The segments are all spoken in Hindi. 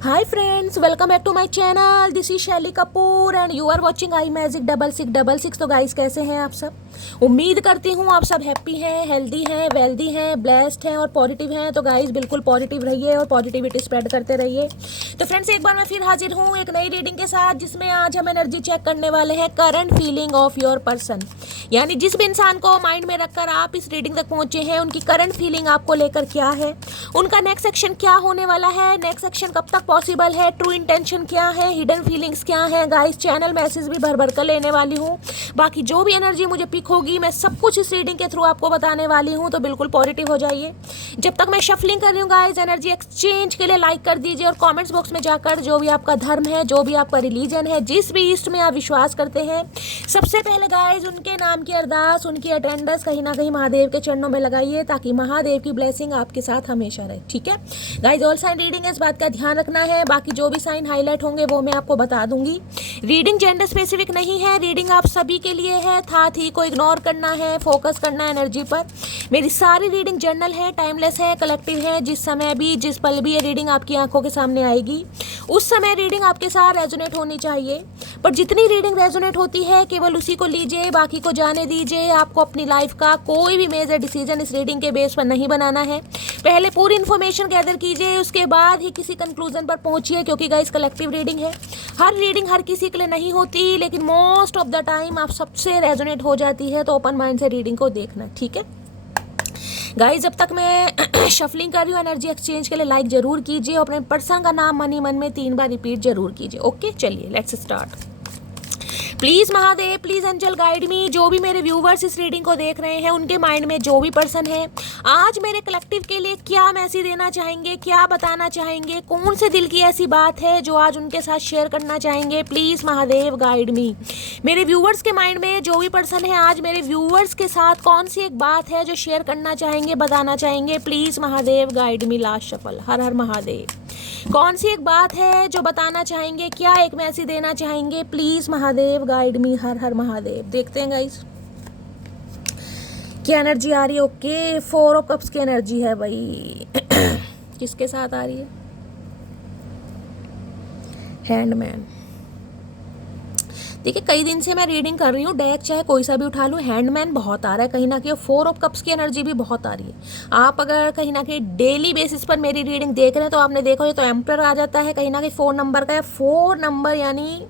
Hi friends, welcome back to my channel. This is शैली Kapoor and you are watching I magic 6666। तो गाइस कैसे हैं आप सब? उम्मीद करती हूँ आप सब हैप्पी हैं, हेल्दी हैं, वेल्दी हैं, ब्लेस्ड हैं और पॉजिटिव हैं। तो गाइस बिल्कुल पॉजिटिव रहिए और पॉजिटिविटी स्प्रेड करते रहिए। तो फ्रेंड्स एक बार मैं फिर हाजिर हूँ एक नई रीडिंग के साथ, जिसमें आज हम एनर्जी चेक करने वाले हैं current feeling of your person. यानी जिस भी इंसान को माइंड में रखकर आप इस रीडिंग तक पहुंचे हैं, उनकी करंट फीलिंग आपको लेकर क्या है, उनका नेक्स्ट एक्शन क्या होने वाला है, नेक्स्ट एक्शन कब तक पॉसिबल है, ट्रू इंटेंशन क्या है, हिडन फीलिंग्स क्या है। गाइस चैनल मैसेज भी भर भर कर लेने वाली हूँ। बाकी जो भी एनर्जी मुझे पिक होगी मैं सब कुछ इस रीडिंग के थ्रू आपको बताने वाली हूँ। तो बिल्कुल पॉजिटिव हो जाइए। जब तक मैं शफलिंग कर रही हूँ गाइस, एनर्जी एक्सचेंज के लिए लाइक कर दीजिए और कॉमेंट्स बॉक्स में जाकर जो भी आपका धर्म है, जो भी आपका रिलीजन है, जिस भी ईस्ट में आप विश्वास करते हैं, सबसे पहले गाइस उनके नाम की अरदास, उनकी अटेंडेंस कहीं ना कहीं महादेव के चरणों में लगाइए, ताकि महादेव की ब्लेसिंग आपके साथ हमेशा रहे। ठीक है गाइस, ऑल साइन रीडिंग है, इस बात का ध्यान रखना है। बाकी जो भी साइन हाईलाइट होंगे वो मैं आपको बता दूंगी। रीडिंग जेंडर स्पेसिफिक नहीं है, रीडिंग आप सभी के लिए है। था थी को इग्नोर करना है, फोकस करना है एनर्जी पर। मेरी सारी रीडिंग जर्नल है, टाइमलेस है, कलेक्टिव है। जिस समय भी, जिस पल भी ये रीडिंग आपकी आंखों के सामने आएगी, उस समय रीडिंग आपके साथ रेजोनेट होनी चाहिए। पर जितनी रीडिंग रेजोनेट होती है केवल उसी को लीजिए, बाकी को जाने दीजिए। आपको अपनी लाइफ का कोई भी मेजर डिसीजन इस रीडिंग के बेस पर नहीं बनाना है। पहले पूरी इन्फॉर्मेशन गैदर कीजिए, उसके बाद ही किसी कंक्लूजन पर पहुंचिए, क्योंकि गाइस कलेक्टिव रीडिंग है। हर रीडिंग हर किसी के लिए नहीं होती, लेकिन मोस्ट ऑफ द टाइम आप सबसे रेजोनेट हो जाती है। तो ओपन माइंड से रीडिंग को देखना, ठीक है गाइस। जब तक मैं शफलिंग कर रही हूँ, एनर्जी एक्सचेंज के लिए लाइक जरूर कीजिए और अपने पर्सन का नाम मन ही मन में 3 बार रिपीट जरूर कीजिए। ओके चलिए let's start. Please Mahadev, please angel guide me. जो भी मेरे व्यूवर्स इस रीडिंग को देख रहे हैं, उनके माइंड में जो भी पर्सन है, आज मेरे कलेक्टिव के लिए क्या मैसेज देना चाहेंगे, क्या बताना चाहेंगे, कौन से दिल की ऐसी बात है जो आज उनके साथ शेयर करना चाहेंगे। प्लीज महादेव गाइड मी। मेरे व्यूवर्स के माइंड में जो भी पर्सन है, आज मेरे व्यूवर्स के साथ कौन सी एक बात है जो शेयर करना चाहेंगे, बताना चाहेंगे। Please Mahadev guide me. Last shuffle. हर हर महादेव। कौन सी एक बात है जो बताना चाहेंगे, क्या एक मैसेज देना चाहेंगे। Please Mahadev guide me. हर हर महादेव। देखते हैं गाइस क्या एनर्जी आ रही है। ओके 4 ऑफ कप्स की एनर्जी है भाई। किसके साथ आ रही है? हैंडमैन। देखिए कई दिन से मैं रीडिंग कर रही हूँ, डेक चाहे कोई सा भी उठा लूँ, हैंडमैन बहुत आ रहा है कहीं ना कहीं। 4 ऑफ कप्स की एनर्जी भी बहुत आ रही है। आप अगर कहीं ना कहीं डेली बेसिस पर मेरी रीडिंग देख रहे हैं तो आपने देखा हो, तो एम्परर आ जाता है कहीं ना कहीं 4 नंबर का है। 4 नंबर यानी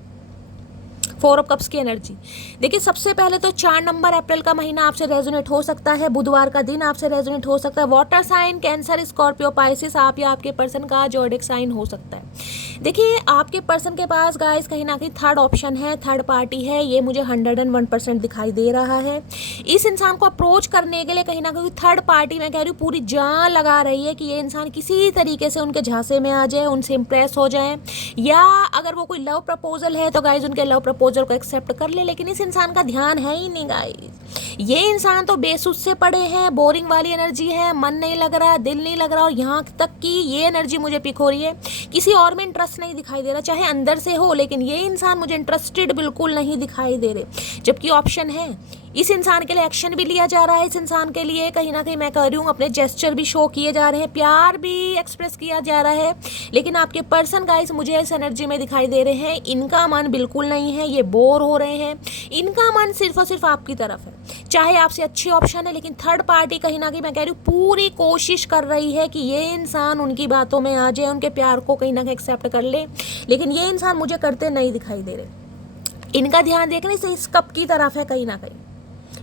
4 ऑफ कप्स की एनर्जी। देखिए सबसे पहले तो 4 नंबर अप्रैल का महीना आपसे रेजोनेट हो सकता है, बुधवार का दिन आपसे रेजोनेट हो सकता है। Water sign, cancer, Scorpio, Pisces, आप या आपके पर्सन का जोडिक साइन हो सकता है। देखिए आपके पर्सन के पास गाइस कहीं ना कहीं थर्ड ऑप्शन है, थर्ड पार्टी है। ये मुझे 101% दिखाई दे रहा है। इस इंसान को अप्रोच करने के लिए कहीं ना कहीं थर्ड पार्टी, मैं कह रही हूँ, पूरी जान लगा रही है कि ये इंसान किसी तरीके से उनके झांसे में आ जाए, उनसे इम्प्रेस हो जाए, या अगर वो कोई लव प्रपोजल है तो गाइस उनके लव प्रपोजल को एक्सेप्ट कर ले। लेकिन इस इंसान का ध्यान है ही नहीं गाइस। ये इंसान तो बेसुध से पड़े हैं, बोरिंग वाली एनर्जी है, मन नहीं लग रहा, दिल नहीं लग रहा। और यहाँ तक कि ये एनर्जी मुझे पिक हो रही है, किसी और में इंटरेस्ट नहीं दिखाई दे रहा, चाहे अंदर से हो, लेकिन ये इंसान मुझे इंटरेस्टेड बिल्कुल नहीं दिखाई दे रहे। जबकि ऑप्शन है, इस इंसान के लिए एक्शन भी लिया जा रहा है, इस इंसान के लिए कहीं ना कहीं मैं कह रही हूँ अपने जेस्चर भी शो किए जा रहे हैं, प्यार भी एक्सप्रेस किया जा रहा है। लेकिन आपके पर्सन गाइस मुझे इस एनर्जी में दिखाई दे रहे हैं, इनका मन बिल्कुल नहीं है, ये बोर हो रहे हैं। इनका मन सिर्फ और सिर्फ आपकी तरफ है, चाहे आपसे अच्छी ऑप्शन है, लेकिन थर्ड पार्टी कहीं ना कहीं मैं कह रही हूँ पूरी कोशिश कर रही है कि ये इंसान उनकी बातों में आ जाए, उनके प्यार को कहीं ना कहीं एक्सेप्ट कर ले। लेकिन ये इंसान मुझे करते नहीं दिखाई दे रहे। इनका ध्यान देखने से इस कप की तरफ है कहीं ना कहीं।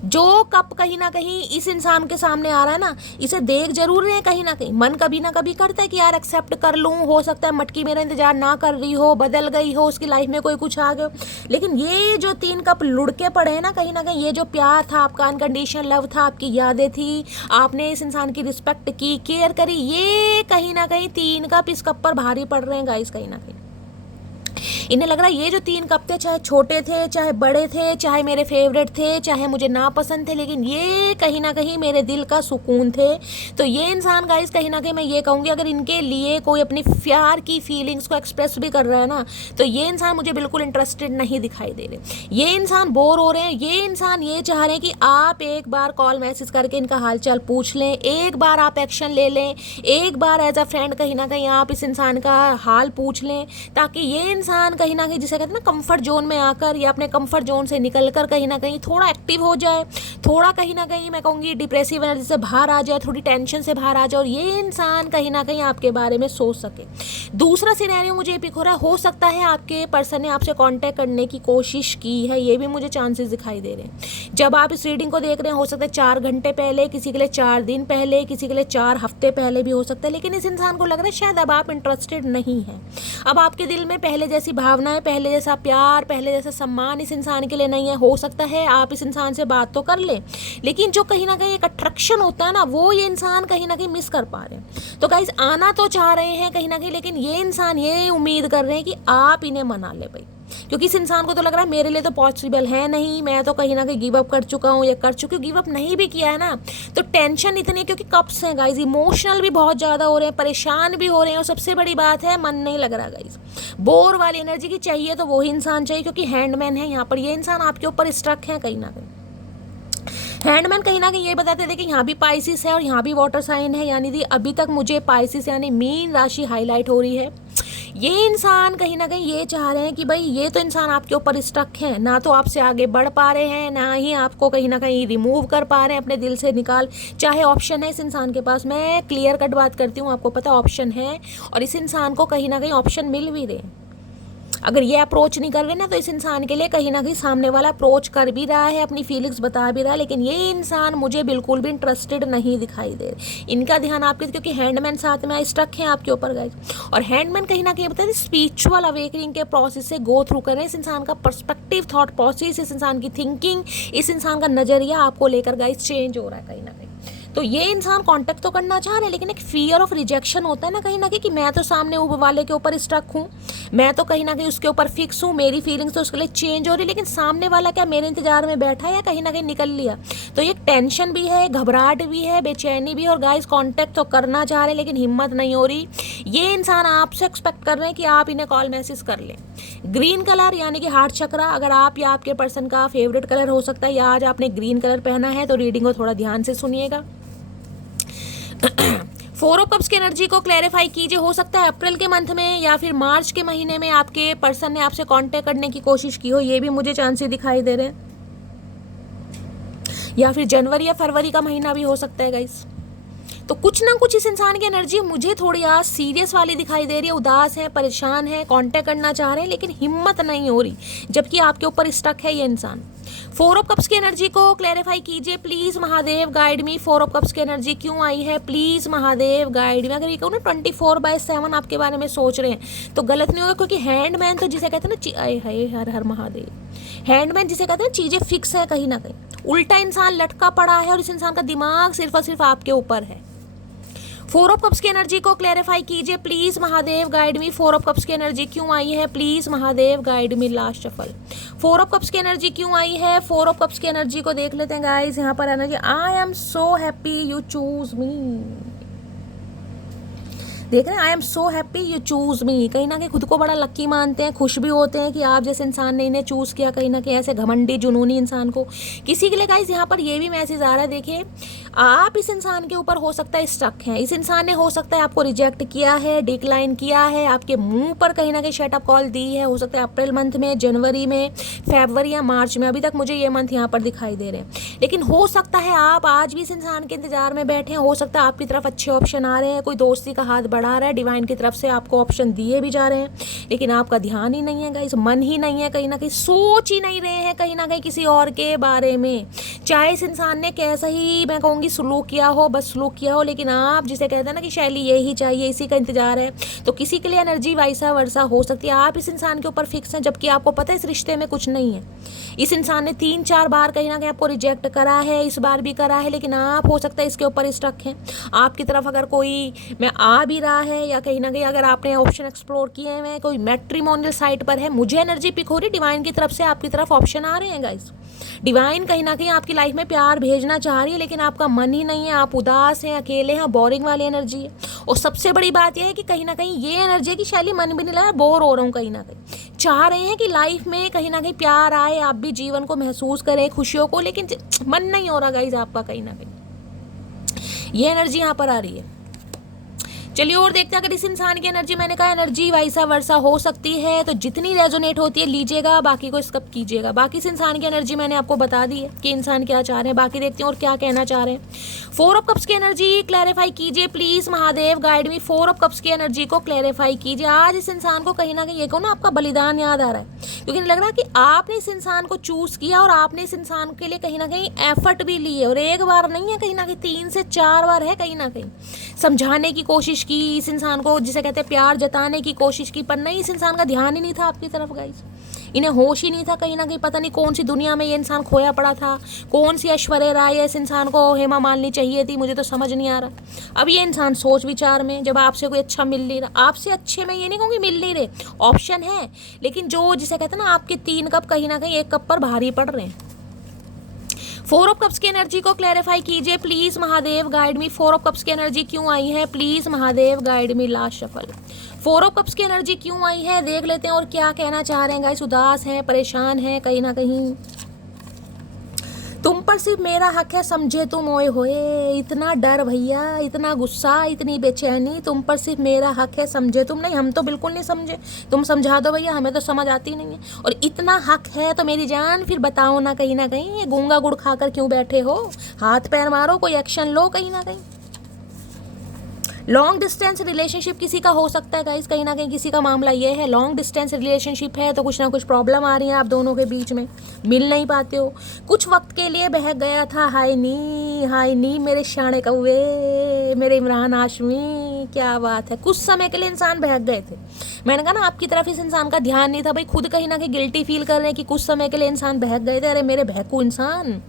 जो कप कहीं ना कहीं इस इंसान के सामने आ रहा है ना, इसे देख जरूर रहे हैं कहीं ना कहीं। मन कभी ना कभी करता है कि यार एक्सेप्ट कर लूँ, हो सकता है मटकी मेरा इंतजार ना कर रही हो, बदल गई हो, उसकी लाइफ में कोई कुछ आ गया। लेकिन ये जो 3 कप लुढ़के पड़े हैं ना कहीं ना कहीं, ये जो प्यार था आपका, अनकंडीशनल लव था, आपकी यादें थी, आपने इस इंसान की रिस्पेक्ट की, केयर करी, ये कहीं ना कहीं 3 कप इस कप पर भारी पड़ रहे हैं गाइस कहीं ना कहीं। इन्हें लग रहा है ये जो 3 कप थे, चाहे छोटे थे, चाहे बड़े थे, चाहे मेरे फेवरेट थे, चाहे मुझे नापसंद थे, लेकिन ये कहीं ना कहीं मेरे दिल का सुकून थे। तो ये इंसान गाइस कहीं ना कहीं मैं ये कहूँगी, अगर इनके लिए कोई अपनी प्यार की फीलिंग्स को एक्सप्रेस भी कर रहा है ना, तो ये इंसान मुझे बिल्कुल इंटरेस्टेड नहीं दिखाई दे रहे। ये इंसान बोर हो रहे हैं, ये इंसान ये चाह रहे हैं कि आप एक बार कॉल मैसेज करके इनका हालचाल पूछ लें, एक बार आप एक्शन ले लें, एक बार एज अ फ्रेंड कहीं ना कहीं आप इस इंसान का हाल पूछ लें, ताकि ये इंसान कहीं ना कहीं जिसे कहते हैं ना कंफर्ट जोन में आकर या अपने कंफर्ट जोन से निकलकर कहीं ना कहीं थोड़ा एक्टिव हो जाए, थोड़ा कहीं ना कहीं मैं कहूँगी डिप्रेसिव एनर्जी से बाहर आ जाए, थोड़ी टेंशन से बाहर आ जाए, और ये इंसान कहीं ना कहीं आपके बारे में सोच सके। दूसरा सिनेरियो मुझे ये पिक हो रहा है, हो सकता है आपके पर्सन ने आपसे कांटेक्ट करने की कोशिश की है, ये भी मुझे चांसेस दिखाई दे रहे हैं। जब आप इस रीडिंग को देख रहे हैं, हो सकता है 4 घंटे पहले, किसी के लिए 4 दिन पहले, किसी के लिए 4 हफ्ते पहले भी हो सकता है, लेकिन इस इंसान को लग रहा है शायद अब आप इंटरेस्टेड नहीं हैं। अब आपके दिल में पहले जैसी भावनाएं, पहले जैसा प्यार, पहले जैसा सम्मान इस इंसान के लिए नहीं है। हो सकता है आप इस इंसान से बात तो कर लें, लेकिन जो कहीं ना कहीं एक अट्रैक्शन होता है ना, वो ये इंसान कहीं ना कहीं मिस कर पा रहे हैं। तो गाइस आना तो चाह रहे हैं कहीं ना कहीं, लेकिन ये इंसान ये उम्मीद कर रहे हैं कि आप इन्हें मना ले भाई, क्योंकि इस इंसान को तो लग रहा है मेरे लिए तो पॉसिबल है नहीं, मैं तो कहीं ना कहीं गिव अप कर चुका हूँ, या कर चुकी हूँ। गिव अप नहीं भी किया है ना, तो टेंशन इतनी है, क्योंकि कप्स हैं गाइज, इमोशनल भी बहुत ज़्यादा हो रहे हैं, परेशान भी हो रहे हैं, और सबसे बड़ी बात है मन नहीं लग रहा गाइज। बोर वाली एनर्जी की चाहिए तो वही इंसान चाहिए, क्योंकि हैंडमैन है यहाँ पर, ये इंसान आपके ऊपर स्ट्रक है कहीं ना कहीं। हैंडमैन कहीं ना कहीं ये बताते थे कि यहाँ भी पाइसिस है और यहाँ भी वाटर साइन है, यानी अभी तक मुझे पाइसिस यानी मीन राशि हाईलाइट हो रही है। ये इंसान कहीं ना कहीं ये चाह रहे हैं कि भाई ये तो इंसान आपके ऊपर स्टक है, ना तो आपसे आगे बढ़ पा रहे हैं, ना ही आपको कहीं ना कहीं रिमूव कर पा रहे हैं, अपने दिल से निकाल। चाहे ऑप्शन है इस इंसान के पास, मैं क्लियर कट बात करती हूँ, आपको पता ऑप्शन है, और इस इंसान को कहीं ना कहीं ऑप्शन मिल भी रहे हैं। अगर ये अप्रोच नहीं कर रहे ना, तो इस इंसान के लिए कहीं ना कहीं सामने वाला अप्रोच कर भी रहा है, अपनी फीलिंग्स बता भी रहा है, लेकिन ये इंसान मुझे बिल्कुल भी इंटरेस्टेड नहीं दिखाई दे रहे। इनका ध्यान आपके, क्योंकि हैंडमैन साथ में स्टक है आपके ऊपर गाइस, और हैंडमैन कहीं ना कहीं बताए स्पिरिचुअल अवेकनिंग के प्रोसेस से गो थ्रू कर रहे हैं। इस इंसान का पर्सपेक्टिव, थॉट प्रोसेस, इस इंसान की थिंकिंग, इस इंसान का नजरिया आपको लेकर गाइस चेंज हो रहा है कहीं ना कहीं। तो ये इंसान कांटेक्ट तो करना चाह रहे हैं, लेकिन एक फियर ऑफ रिजेक्शन होता है ना कहीं ना कहीं, कि मैं तो सामने वाले के ऊपर स्टक हूँ, मैं तो कहीं ना कहीं उसके ऊपर फिक्स हूँ, मेरी फीलिंग्स तो उसके लिए चेंज हो रही है, लेकिन सामने वाला क्या मेरे इंतजार में बैठा है या कहीं ना कहीं निकल लिया। तो ये टेंशन भी है, घबराहट भी है, बेचैनी भी है, और गाइस कांटेक्ट तो करना चाह रहे हैं लेकिन हिम्मत नहीं हो रही। ये इंसान आपसे एक्सपेक्ट कर रहे हैं कि आप इन्हें कॉल मैसेज कर लें। ग्रीन कलर यानी कि हार्ट चक्रा, अगर आप या आपके पर्सन का फेवरेट कलर हो सकता है, या आज आपने ग्रीन कलर पहना है, तो रीडिंग को थोड़ा ध्यान से सुनिएगा। 4 ऑफ कप्स की एनर्जी को क्लैरिफाई कीजिए। हो सकता है अप्रैल के मंथ में या फिर मार्च के महीने में आपके पर्सन ने आपसे कांटेक्ट करने की कोशिश की हो, ये भी मुझे चांसेस दिखाई दे रहे हैं, या फिर जनवरी या फरवरी का महीना भी हो सकता है गाइस। तो कुछ ना कुछ इस इंसान की एनर्जी मुझे थोड़ी आज सीरियस वाली दिखाई दे रही है, उदास है, परेशान है, कांटेक्ट करना चाह रहे हैं, लेकिन हिम्मत नहीं हो रही, जबकि आपके ऊपर स्टक है ये इंसान। 4 ऑफ कप्स की एनर्जी को क्लैरिफाई कीजिए please Mahadev, guide me. 4 of cups की एनर्जी क्यों आई है, प्लीज महादेव गाइड मी। अगर ये कहूँ ना 24/7 आपके बारे में सोच रहे हैं तो गलत नहीं होगा, क्योंकि हैंडमैन तो जिसे कहते हैं ना, हर हर महादेव, हैंडमैन जिसे कहते हैं चीजें फिक्स है कहीं ना कहीं, उल्टा इंसान लटका पड़ा है और इस इंसान का दिमाग सिर्फ और सिर्फ आपके ऊपर है। 4 ऑफ कप्स की एनर्जी को क्लैरिफाई कीजिए please Mahadev, guide me. 4 of cups की एनर्जी क्यों आई है, please Mahadev guide me. Last shuffle 4 of cups की एनर्जी क्यों आई है, 4 ऑफ कप्स की एनर्जी को देख लेते हैं गाइस। यहाँ पर energy, I am so happy you choose me, देख रहे हैं, I am so happy you choose me. कहीं ना कहीं खुद को बड़ा लक्की मानते हैं, खुश भी होते हैं कि आप जैसे इंसान ने इन्हें चूज किया, कहीं ना कहीं ऐसे घमंडी जुनूनी इंसान को। किसी के लिए गाइस यहाँ पर ये भी मैसेज आ रहा है, देखिए आप इस इंसान के ऊपर हो सकता है स्टक हैं, इस इंसान ने हो सकता है आपको रिजेक्ट किया है, डिक्लाइन किया है, आपके मुंह पर कहीं ना कहीं शटअप कॉल दी है। हो सकता है अप्रैल मंथ में, जनवरी में, फरवरी या मार्च में, अभी तक मुझे ये मंथ यहाँ पर दिखाई दे रहे हैं। लेकिन हो सकता है आप आज भी इस इंसान के इंतजार में बैठे हैं, हो सकता है आपकी तरफ अच्छे ऑप्शन आ रहे हैं, कोई दोस्ती का हाथ बढ़ा रहा है, डिवाइन की तरफ से आपको ऑप्शन दिए भी जा रहे हैं, लेकिन आपका ध्यान ही नहीं है गाइस, मन ही नहीं है, कहीं ना कहीं सोच ही नहीं रहे हैं कहीं ना कहीं किसी और के बारे में। चाहे इस इंसान ने कैसा ही मैं कहूँगी सलूक किया हो, बस सलूक किया हो, लेकिन आप जिसे कहते हैं ना कि शैली यही चाहिए, इसी का इंतजार है। तो किसी के लिए एनर्जी वैसा वर्षा हो सकती है, आप इस इंसान के ऊपर फिक्स हैं, जबकि आपको पता है इस रिश्ते में कुछ नहीं है। इस इंसान ने 3-4 बार कहीं ना कहीं आपको रिजेक्ट करा है, इस बार भी करा है, लेकिन आप हो सकता है इसके ऊपर स्टक हैं। आपकी तरफ अगर कोई मैं आ भी रहा है, या कहीं ना कहीं अगर आपने ऑप्शन एक्सप्लोर किए हैं, कोई मैट्रिमोनियल साइट पर है, मुझे एनर्जी पिक हो रही है डिवाइन की तरफ से, आपकी तरफ ऑप्शन आ रहे हैं गाइस। डिवाइन कहीं ना कहीं आपकी लाइफ में प्यार भेजना चाह रही है, लेकिन आपका मन ही नहीं है, आप उदास हैं, अकेले हैं, बोरिंग वाली एनर्जी है। और सबसे बड़ी बात यह है कि कहीं ना कहीं ये एनर्जी है कि शैली मन भी नहीं लगा, बोर हो रहा हूँ, कहीं ना कहीं चाह रहे हैं कि लाइफ में कहीं ना कहीं प्यार आए, आप भी जीवन को महसूस करें, खुशियों को, लेकिन मन नहीं हो रहा गाइस आपका, कहीं ना कहीं ये एनर्जी यहाँ पर आ रही है। चलिए और देखते हैं, अगर इस इंसान की एनर्जी, मैंने कहा एनर्जी वैसा वर्षा हो सकती है, तो जितनी रेजोनेट होती है लीजिएगा, बाकी को स्किप कीजिएगा। बाकी इस इंसान की एनर्जी मैंने आपको बता दी है कि इंसान क्या चाह रहे हैं, बाकी देखते हैं और क्या कहना चाह रहे हैं। 4 ऑफ कप्स की एनर्जी क्लैरिफाई कीजिए please, Mahadev guide me. 4 of cups की एनर्जी को क्लैरिफाई कीजिए। आज इस इंसान को कहीं ना कहीं ये को ना आपका बलिदान याद आ रहा है, क्योंकि लग रहा है कि आपने इस इंसान को चूज किया और आपने इस इंसान के लिए कहीं ना कहीं एफर्ट भी ली है, और एक बार नहीं है, कहीं ना कहीं 3 से 4 बार है, कहीं ना कहीं समझाने की कोशिश की इस इंसान को, जिसे कहते हैं प्यार जताने की कोशिश की, पर नहीं, इस इंसान का ध्यान ही नहीं था आपकी तरफ गाइस, इन्हें होश ही नहीं था, कहीं ना कहीं पता नहीं कौन सी दुनिया में ये इंसान खोया पड़ा था, कौन सी ऐश्वर्या राय इस इंसान को हेमा मालिनी चाहिए थी, मुझे तो समझ नहीं आ रहा। अब ये इंसान सोच विचार में, जब आपसे कोई अच्छा मिल नहीं रहा, आपसे अच्छे में ये नहीं कहूँगी मिल नहीं रहे, ऑप्शन है, लेकिन जो जिसे कहते हैं ना आपके 3 कप कहीं ना कहीं 1 कप पर भारी पड़ रहे हैं। 4 ऑफ कप्स की एनर्जी को क्लैरिफाई कीजिए please, Mahadev guide me. 4 of cups की एनर्जी क्यों आई है please, Mahadev guide me. Last shuffle 4 of cups की एनर्जी क्यों आई है, देख लेते हैं और क्या कहना चाह रहे हैं गाइस। उदास हैं, परेशान हैं, कहीं ना कहीं तुम पर सिर्फ मेरा हक है, समझे तुम, ओए होए, इतना डर भैया, इतना गुस्सा, इतनी बेचैनी, तुम पर सिर्फ मेरा हक है, समझे तुम। नहीं, हम तो बिल्कुल नहीं समझे, तुम समझा दो भैया, हमें तो समझ आती नहीं है। और इतना हक है तो मेरी जान फिर बताओ ना, कहीं ना कहीं ये गूंगा गुड़ खाकर क्यों बैठे हो, हाथ पैर मारो, कोई एक्शन लो कहीं ना कहीं। लॉन्ग डिस्टेंस रिलेशनशिप किसी का हो सकता है गाइस, कहीं ना कहीं किसी का मामला ये है, लॉन्ग डिस्टेंस रिलेशनशिप है, तो कुछ ना कुछ प्रॉब्लम आ रही है आप दोनों के बीच में, मिल नहीं पाते हो। कुछ वक्त के लिए बहक गया था, हाय नी मेरे शाने कौवे, मेरे इमरान हाशमी, क्या बात है, कुछ समय के लिए इंसान बहक गए थे। मैंने कहा ना आपकी तरफ इस इंसान का ध्यान नहीं था भाई, खुद कहीं ना कहीं गिल्टी फील कर रहे हैं कि कुछ समय के लिए इंसान बहक गए थे। अरे मेरे बहकू इंसान,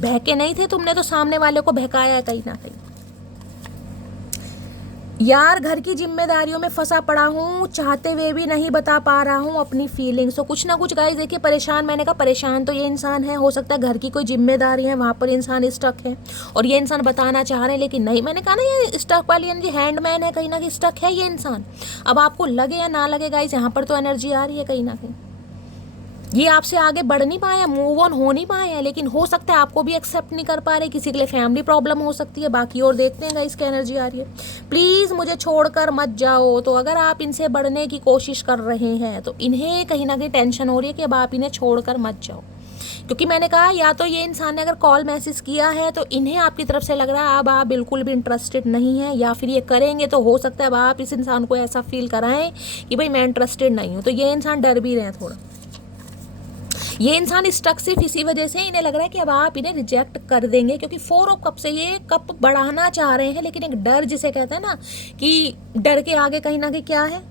बहके नहीं थे, तुमने तो सामने वाले को बहकाया है कहीं ना कहीं। यार घर की जिम्मेदारियों में फंसा पड़ा हूँ, चाहते हुए भी नहीं बता पा रहा हूँ अपनी फीलिंग्स। तो कुछ ना कुछ गाइस देखिए परेशान, मैंने कहा परेशान तो ये इंसान है, हो सकता है घर की कोई जिम्मेदारी है वहाँ पर इंसान स्टक है और ये इंसान बताना चाह रहे हैं, लेकिन नहीं। मैंने कहा ना ये स्टक वाली एनर्जी हैंडमैन है, कहीं ना कहीं स्टक है ये इंसान। अब आपको लगे या ना लगे गाइस, यहाँ पर तो एनर्जी आ रही है कहीं ना कहीं, ये आपसे आगे बढ़ नहीं पाए, मूव ऑन हो नहीं पाए हैं, लेकिन हो सकता है आपको भी एक्सेप्ट नहीं कर पा रहे, किसी के लिए फैमिली प्रॉब्लम हो सकती है। बाकी और देखते हैं गाइस क्या एनर्जी आ रही है। प्लीज़ मुझे छोड़कर मत जाओ। तो अगर आप इनसे बढ़ने की कोशिश कर रहे हैं तो इन्हें कहीं ना कहीं टेंशन हो रही है कि अब आप इन्हें छोड़कर मत जाओ, क्योंकि मैंने कहा या तो ये इंसान ने अगर कॉल मैसेज किया है तो इन्हें आपकी तरफ से लग रहा है अब आप बिल्कुल भी इंटरेस्टेड नहीं है, या फिर ये करेंगे तो हो सकता है अब आप इस इंसान को ऐसा फील कराएं कि भाई मैं इंटरेस्टेड नहीं हूँ। तो ये इंसान डर भी रहे हैं थोड़ा, ये इंसान स्टक सिर्फ इसी वजह से इन्हें लग रहा है कि अब आप इन्हें रिजेक्ट कर देंगे, क्योंकि 4 ऑफ कप से ये कप बढ़ाना चाह रहे हैं, लेकिन एक डर जिसे कहते हैं ना कि डर के आगे कहीं ना कहीं क्या है,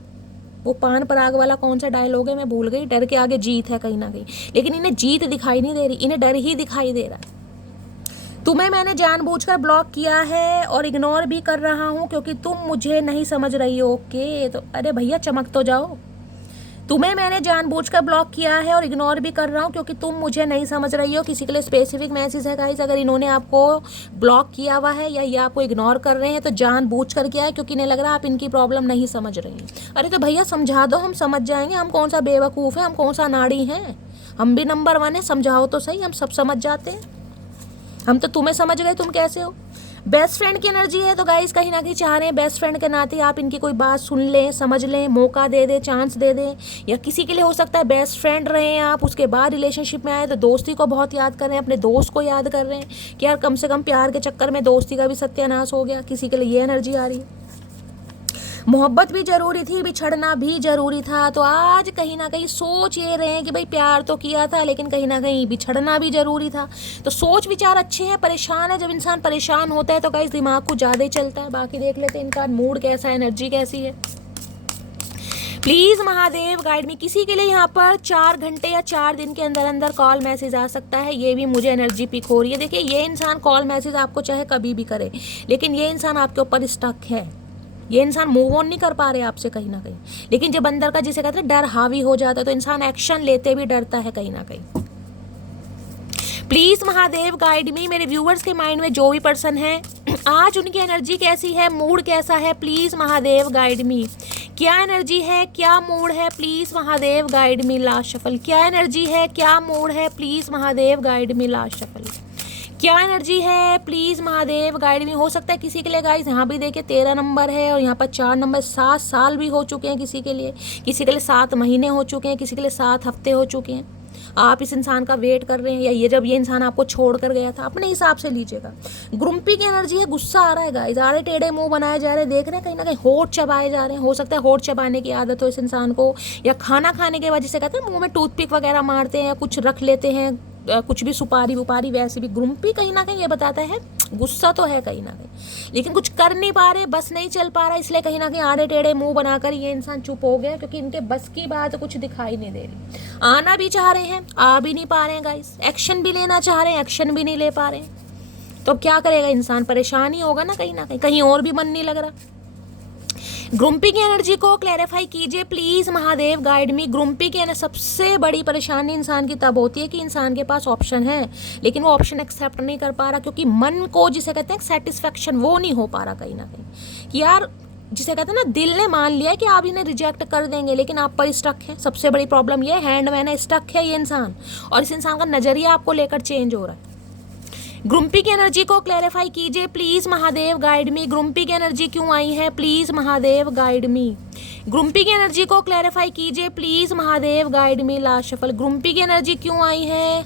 वो पान पराग वाला कौन सा डायलॉग है मैं भूल गई, डर के आगे जीत है कहीं ना कहीं, लेकिन इन्हें जीत दिखाई नहीं दे रही, इन्हें डर ही दिखाई दे रहा है। तुम्हें मैंने जानबूझकर ब्लॉक किया है और इग्नोर भी कर रहा हूँ क्योंकि तुम मुझे नहीं समझ रही हो। ओके, तो अरे भैया चमक तो जाओ। तुम्हें मैंने जानबूझकर ब्लॉक किया है और इग्नोर भी कर रहा हूँ क्योंकि तुम मुझे नहीं समझ रही हो। किसी के लिए स्पेसिफिक मैसेज है गाइस, अगर इन्होंने आपको ब्लॉक किया हुआ है या ये आपको इग्नोर कर रहे हैं तो जानबूझ कर किया है, क्योंकि इन्हें लग रहा है आप इनकी प्रॉब्लम नहीं समझ रही हैं। अरे तो भैया समझा दो, हम समझ जाएंगे, हम कौन सा बेवकूफ़ हैं, हम कौन सा नाड़ी हैं, हम भी नंबर 1 है, समझाओ तो सही, हम सब समझ जाते हैं। हम तो तुम्हें समझ गए, तुम कैसे हो। बेस्ट फ्रेंड की एनर्जी है, तो गाइस कहीं ना कहीं चाह रहे हैं बेस्ट फ्रेंड के नाते आप इनकी कोई बात सुन लें, समझ लें, मौका दे दें, चांस दे दें। या किसी के लिए हो सकता है बेस्ट फ्रेंड रहे हैं आप, उसके बाद रिलेशनशिप में आए तो दोस्ती को बहुत याद कर रहे हैं, अपने दोस्त को याद कर रहे हैं कि यार कम से कम प्यार के चक्कर में दोस्ती का भी सत्यानाश हो गया। किसी के लिए ये एनर्जी आ रही है। मोहब्बत भी जरूरी थी, बिछड़ना भी जरूरी था। तो आज कहीं ना कहीं सोच ये रहे हैं कि भाई प्यार तो किया था लेकिन कहीं ना कहीं बिछड़ना भी जरूरी था। तो सोच विचार अच्छे हैं, परेशान है। जब इंसान परेशान होता है तो गाइस दिमाग को ज़्यादा ही चलता है। बाकी देख लेते हैं इनका मूड कैसा है, एनर्जी कैसी है। प्लीज़ महादेव गाइड में किसी के लिए यहाँ पर 4 घंटे या 4 दिन के अंदर अंदर कॉल मैसेज आ सकता है। ये भी मुझे एनर्जी पिक हो रही है। देखिए ये इंसान कॉल मैसेज आपको चाहे कभी भी करे, लेकिन ये इंसान आपके ऊपर स्टक है। ये इंसान मूव ऑन नहीं कर पा रहे आपसे कहीं ना कहीं, लेकिन जब अंदर का जिसे कहते हैं डर हावी हो जाता है तो इंसान एक्शन लेते भी डरता है कहीं ना कहीं। प्लीज महादेव गाइड मी, मेरे व्यूअर्स के माइंड में जो भी पर्सन है आज उनकी एनर्जी कैसी है, मूड कैसा है, प्लीज महादेव गाइड मी। क्या एनर्जी है, क्या मूड है, please Mahadev guide me. Last shuffle, क्या एनर्जी है, क्या मूड है, please Mahadev guide me. Last shuffle, क्या एनर्जी है, प्लीज महादेव गाइड मी। हो सकता है किसी के लिए गाइस यहाँ भी देखिए 13 नंबर है और यहाँ पर 4 नंबर, 7 साल भी हो चुके हैं किसी के लिए 7 महीने हो चुके हैं, किसी के लिए 7 हफ्ते हो चुके हैं। आप इस इंसान का वेट कर रहे हैं या ये जब ये इंसान आपको छोड़ कर गया था, अपने हिसाब से लीजिएगा। ग्रुम्पी की एनर्जी है, गुस्सा आ रहा है गाइस, आड़े टेढ़े मुंह बनाए जा रहे हैं, देख रहे हैं कहीं ना कहीं होठ चबाए जा रहे हैं। हो सकता है होठ चबाने की आदत हो इस इंसान को, या खाना खाने के वजह से कहते हैं मुंह में टूथपिक वगैरह मारते हैं, कुछ रख लेते हैं, कुछ भी सुपारी वुपारी, वैसे भी ग्रुम्पी कहीं ना कहीं ये बताता है गुस्सा तो है कहीं ना कहीं, लेकिन कुछ कर नहीं पा रहे, बस नहीं चल पा रहा, इसलिए कहीं ना कहीं आड़े टेढ़े मुंह बनाकर ये इंसान चुप हो गया, क्योंकि इनके बस की बात कुछ दिखाई नहीं दे रही। आना भी चाह रहे हैं, आ भी नहीं पा रहे हैं गाइस, एक्शन भी लेना चाह रहे हैं, एक्शन भी नहीं ले पा रहे हैं, तो क्या करेगा इंसान, परेशान ही होगा ना कहीं ना कहीं और भी मन नहीं लग रहा। ग्रुम्पी की एनर्जी को क्लैरिफाई कीजिए please Mahadev guide me. Grumpy की सबसे बड़ी परेशानी इंसान की तब होती है कि इंसान के पास ऑप्शन है लेकिन वो ऑप्शन एक्सेप्ट नहीं कर पा रहा, क्योंकि मन को जिसे कहते हैं सेटिस्फेक्शन वो नहीं हो पा रहा कहीं ना कहीं, कि यार जिसे कहते हैं ना दिल ने मान लिया है कि आप इन्हें रिजेक्ट कर देंगे, लेकिन आप पर स्टक है। सबसे बड़ी प्रॉब्लम ये हैंडमैन है, स्टक है ये इंसान, और इस इंसान का नजरिया आपको लेकर चेंज हो रहा है। ग्रुम्पी की एनर्जी को क्लैरिफाई कीजिए please Mahadev guide me. Grumpy की एनर्जी क्यों आई है, please Mahadev guide me. Grumpy की एनर्जी को क्लैरिफाई कीजिए please Mahadev guide me. Last shuffle, grumpy की एनर्जी क्यों आई है।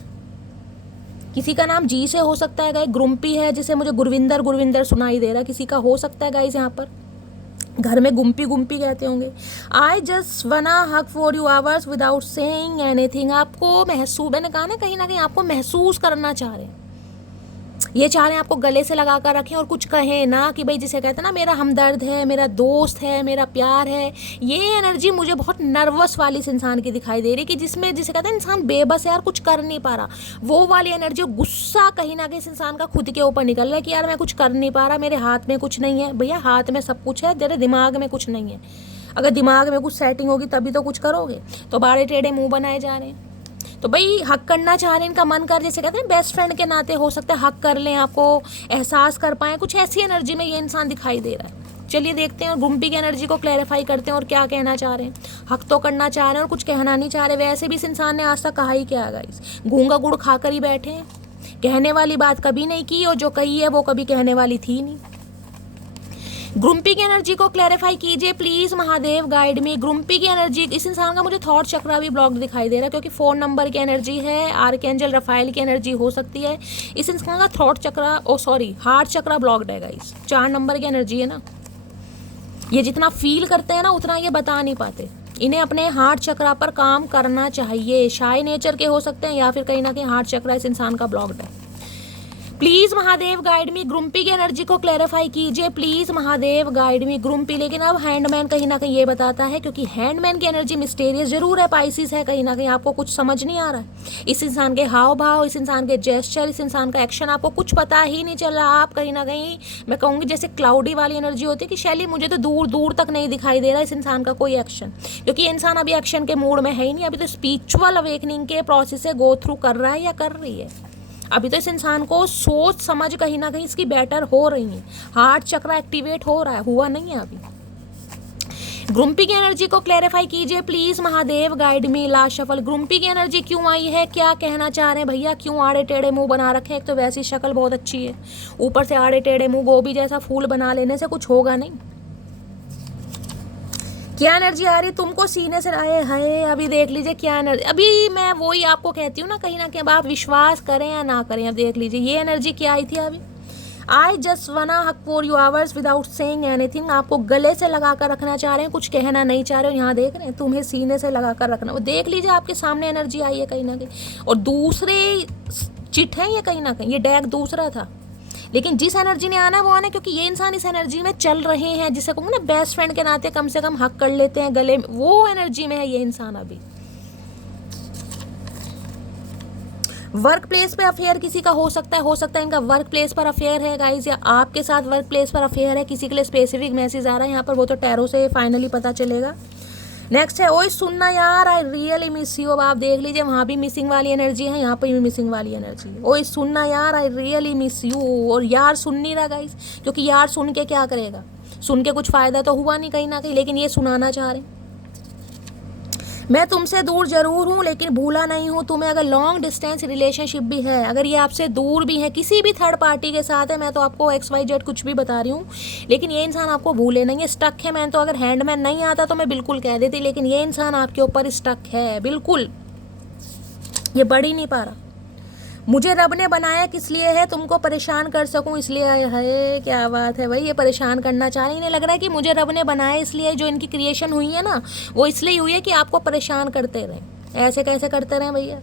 किसी का नाम जी से हो सकता है गाइस, ग्रुम्पी है, जिसे मुझे गुरविंदर सुनाई दे रहा है, किसी का हो सकता है गाइस, यहाँ पर घर में गुम्पी गुम्पी कहते होंगे। आई जस्ट वना हक for you hours without saying anything. आपको महसूस, मैंने कहा ना कहीं आपको महसूस करना चाह रहे हैं, ये चाह रहे हैं आपको गले से लगा कर रखें और कुछ कहें ना कि भाई जिसे कहते हैं ना मेरा हमदर्द है, मेरा दोस्त है, मेरा प्यार है। ये एनर्जी मुझे बहुत नर्वस वाली इस इंसान की दिखाई दे रही, कि जिसमें जिसे कहते हैं इंसान बेबस है यार, कुछ कर नहीं पा रहा, वो वाली एनर्जी, गुस्सा कहीं ना कहीं इस इंसान का खुद के ऊपर निकल रहा है कि यार मैं कुछ कर नहीं पा रहा, मेरे हाथ में कुछ नहीं है। भैया हाथ में सब कुछ है, तेरे दिमाग में कुछ नहीं है। अगर दिमाग में कुछ सेटिंग होगी तभी तो कुछ करोगे, तो बाड़े टेढ़े मुँह बनाए जा रहे हैं। तो भाई हक करना चाह रहे हैं, इनका मन कर, जैसे कहते हैं बेस्ट फ्रेंड के नाते हो सकता है हक कर लें, आपको एहसास कर पाएँ, कुछ ऐसी एनर्जी में ये इंसान दिखाई दे रहा है। चलिए देखते हैं और ग्रुम्पी की एनर्जी को क्लैरिफाई करते हैं और क्या कहना चाह रहे हैं। हक तो करना चाह रहे हैं और कुछ कहना नहीं चाह रहे। वैसे भी इस इंसान ने आज तक कहा ही क्या है गाइस, गूंगा गुड़ खाकर ही बैठे हैं, कहने वाली बात कभी नहीं की, और जो कही है वो कभी कहने वाली थी नहीं। ग्रुम्पी की एनर्जी को क्लैरिफाई कीजिए please Mahadev guide me. Grumpy की एनर्जी, इस इंसान का मुझे थॉट चक्रा भी ब्लॉक दिखाई दे रहा है, क्योंकि 4 नंबर की एनर्जी है, आर्कएंजल रफाइल की एनर्जी हो सकती है। इस इंसान का थॉट चक्रा, हार्ट चक्रा ब्लॉक्ड है गाइस। 4 नंबर की एनर्जी है ना, ये जितना फील करते हैं ना उतना ये बता नहीं पाते। इन्हें अपने हार्ट चक्रा पर काम करना चाहिए। शाय नेचर के हो सकते हैं या फिर कहीं ना कहीं हार्ट चक्रा इस इंसान का ब्लॉक्ड है। Please Mahadev guide me. Grumpy की एनर्जी को क्लैरिफाई कीजिए please Mahadev guide me. Grumpy, लेकिन अब हैंडमैन कहीं ना कहीं ये बताता है, क्योंकि हैंडमैन की एनर्जी मिस्टेरियस जरूर है, पाइसिस है, कहीं ना कहीं आपको कुछ समझ नहीं आ रहा है। इस इंसान के हाव भाव, इस इंसान के जेस्चर, इस इंसान का एक्शन आपको कुछ पता ही नहीं चल रहा। आप कहीं ना कहीं, मैं कहूँगी जैसे क्लाउडी वाली एनर्जी होती है कि शैली मुझे तो दूर दूर तक नहीं दिखाई दे रहा इस इंसान का कोई एक्शन, क्योंकि ये इंसान अभी एक्शन के मूड में है ही नहीं। अभी तो स्पिरिचुअल अवेकनिंग के प्रोसेस से गो थ्रू कर रहा है या कर रही है। अभी तो इस इंसान को सोच समझ कहीं ना कहीं इसकी बेटर हो रही है, हार्ट चक्र एक्टिवेट हो रहा है, हुआ नहीं है अभी। ग्रुम्पी की एनर्जी को क्लैरिफाई कीजिए please Mahadev guide me. Last shuffle, grumpy की एनर्जी क्यों आई है, क्या कहना चाह रहे हैं भैया, क्यों आड़े टेढ़े मुंह बना रखे हैं। एक तो वैसी शक्ल बहुत अच्छी है, ऊपर से आड़े टेढ़े मुंह, गोभी जैसा फूल बना लेने से कुछ होगा नहीं। क्या एनर्जी आ रही तुमको सीने से, आए हाय, अभी देख लीजिए क्या एनर्जी। अभी मैं वही आपको कहती हूँ ना कहीं अब आप विश्वास करें या ना करें, अब देख लीजिए ये एनर्जी क्या आई थी अभी। आई जस्ट वना हक for you hours without saying anything. आपको गले से लगा कर रखना चाह रहे हैं, कुछ कहना नहीं चाह रहे हो। यहाँ देख रहे हैं, तुम्हें सीने से लगा कर रखना, वो देख लीजिए आपके सामने एनर्जी आई है कहीं ना कहीं। और दूसरे चिट है ये कहीं ना कहीं, ये डैग दूसरा था, लेकिन जिस एनर्जी ने आना है वो आना है, क्योंकि ये इंसान इस एनर्जी में चल रहे हैं, जिसे कहूँगा ना बेस्ट फ्रेंड के नाते कम से कम हक कर लेते हैं गले में, वो एनर्जी में है ये इंसान अभी। वर्क प्लेस पे अफेयर किसी का हो सकता है इनका वर्क प्लेस पर अफेयर है गाइज, या आपके साथ वर्क प्लेस पर अफेयर है, किसी के लिए स्पेसिफिक मैसेज आ रहा है यहाँ पर, वो तो टैरो से फाइनली पता चलेगा। नेक्स्ट है ओए सुनना यार आई रियली मिस यू। अब आप देख लीजिए वहाँ भी मिसिंग वाली एनर्जी है, यहाँ पर भी मिसिंग वाली एनर्जी है। ओए सुनना यार आई रियली मिस यू, और यार सुन नहीं रहा गाइज, क्योंकि यार सुन के क्या करेगा, सुन के कुछ फ़ायदा तो हुआ नहीं कहीं ना कहीं, लेकिन ये सुनाना चाह रहे हैं मैं तुमसे दूर जरूर हूँ लेकिन भूला नहीं हूँ तुम्हें। अगर लॉन्ग डिस्टेंस रिलेशनशिप भी है, अगर ये आपसे दूर भी है, किसी भी थर्ड पार्टी के साथ है, मैं तो आपको XYZ कुछ भी बता रही हूँ, लेकिन ये इंसान आपको भूले नहीं है, स्टक है। मैं तो अगर हैंडमैन नहीं आता तो मैं बिल्कुल कह देती, लेकिन ये इंसान आपके ऊपर स्टक है बिल्कुल, ये बढ़ ही नहीं पा रहा। मुझे रब ने बनाया किस लिए है, तुमको परेशान कर सकूं इसलिए है। क्या बात है भाई, ये परेशान करना चाह रही, इन्हें लग रहा है कि मुझे रब ने बनाया इसलिए, जो इनकी क्रिएशन हुई है ना वो इसलिए हुई है कि आपको परेशान करते रहें। ऐसे कैसे करते रहें भैया,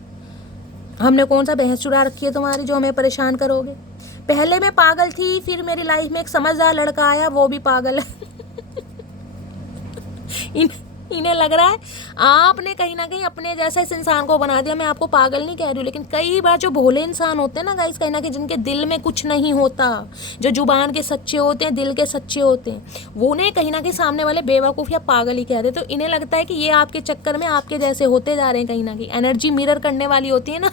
हमने कौन सा भैंस चुरा रखी है तुम्हारी जो हमें परेशान करोगे। पहले मैं पागल थी, फिर मेरी लाइफ में एक समझदार लड़का आया, वो भी पागल है। इन्हें लग रहा है आपने कहीं ना कहीं अपने जैसा इस इंसान को बना दिया। मैं आपको पागल नहीं कह रही हूँ, लेकिन कई बार जो भोले इंसान होते हैं ना गाइस, कहीं ना कहीं जिनके दिल में कुछ नहीं होता, जो जुबान के सच्चे होते हैं, दिल के सच्चे होते हैं, वो ने कहीं ना कहीं सामने वाले बेवकूफ़ या पागल ही कह देते। तो इन्हें लगता है कि ये आपके चक्कर में आपके जैसे होते जा रहे हैं, कहीं ना कहीं एनर्जी मिरर करने वाली होती है ना।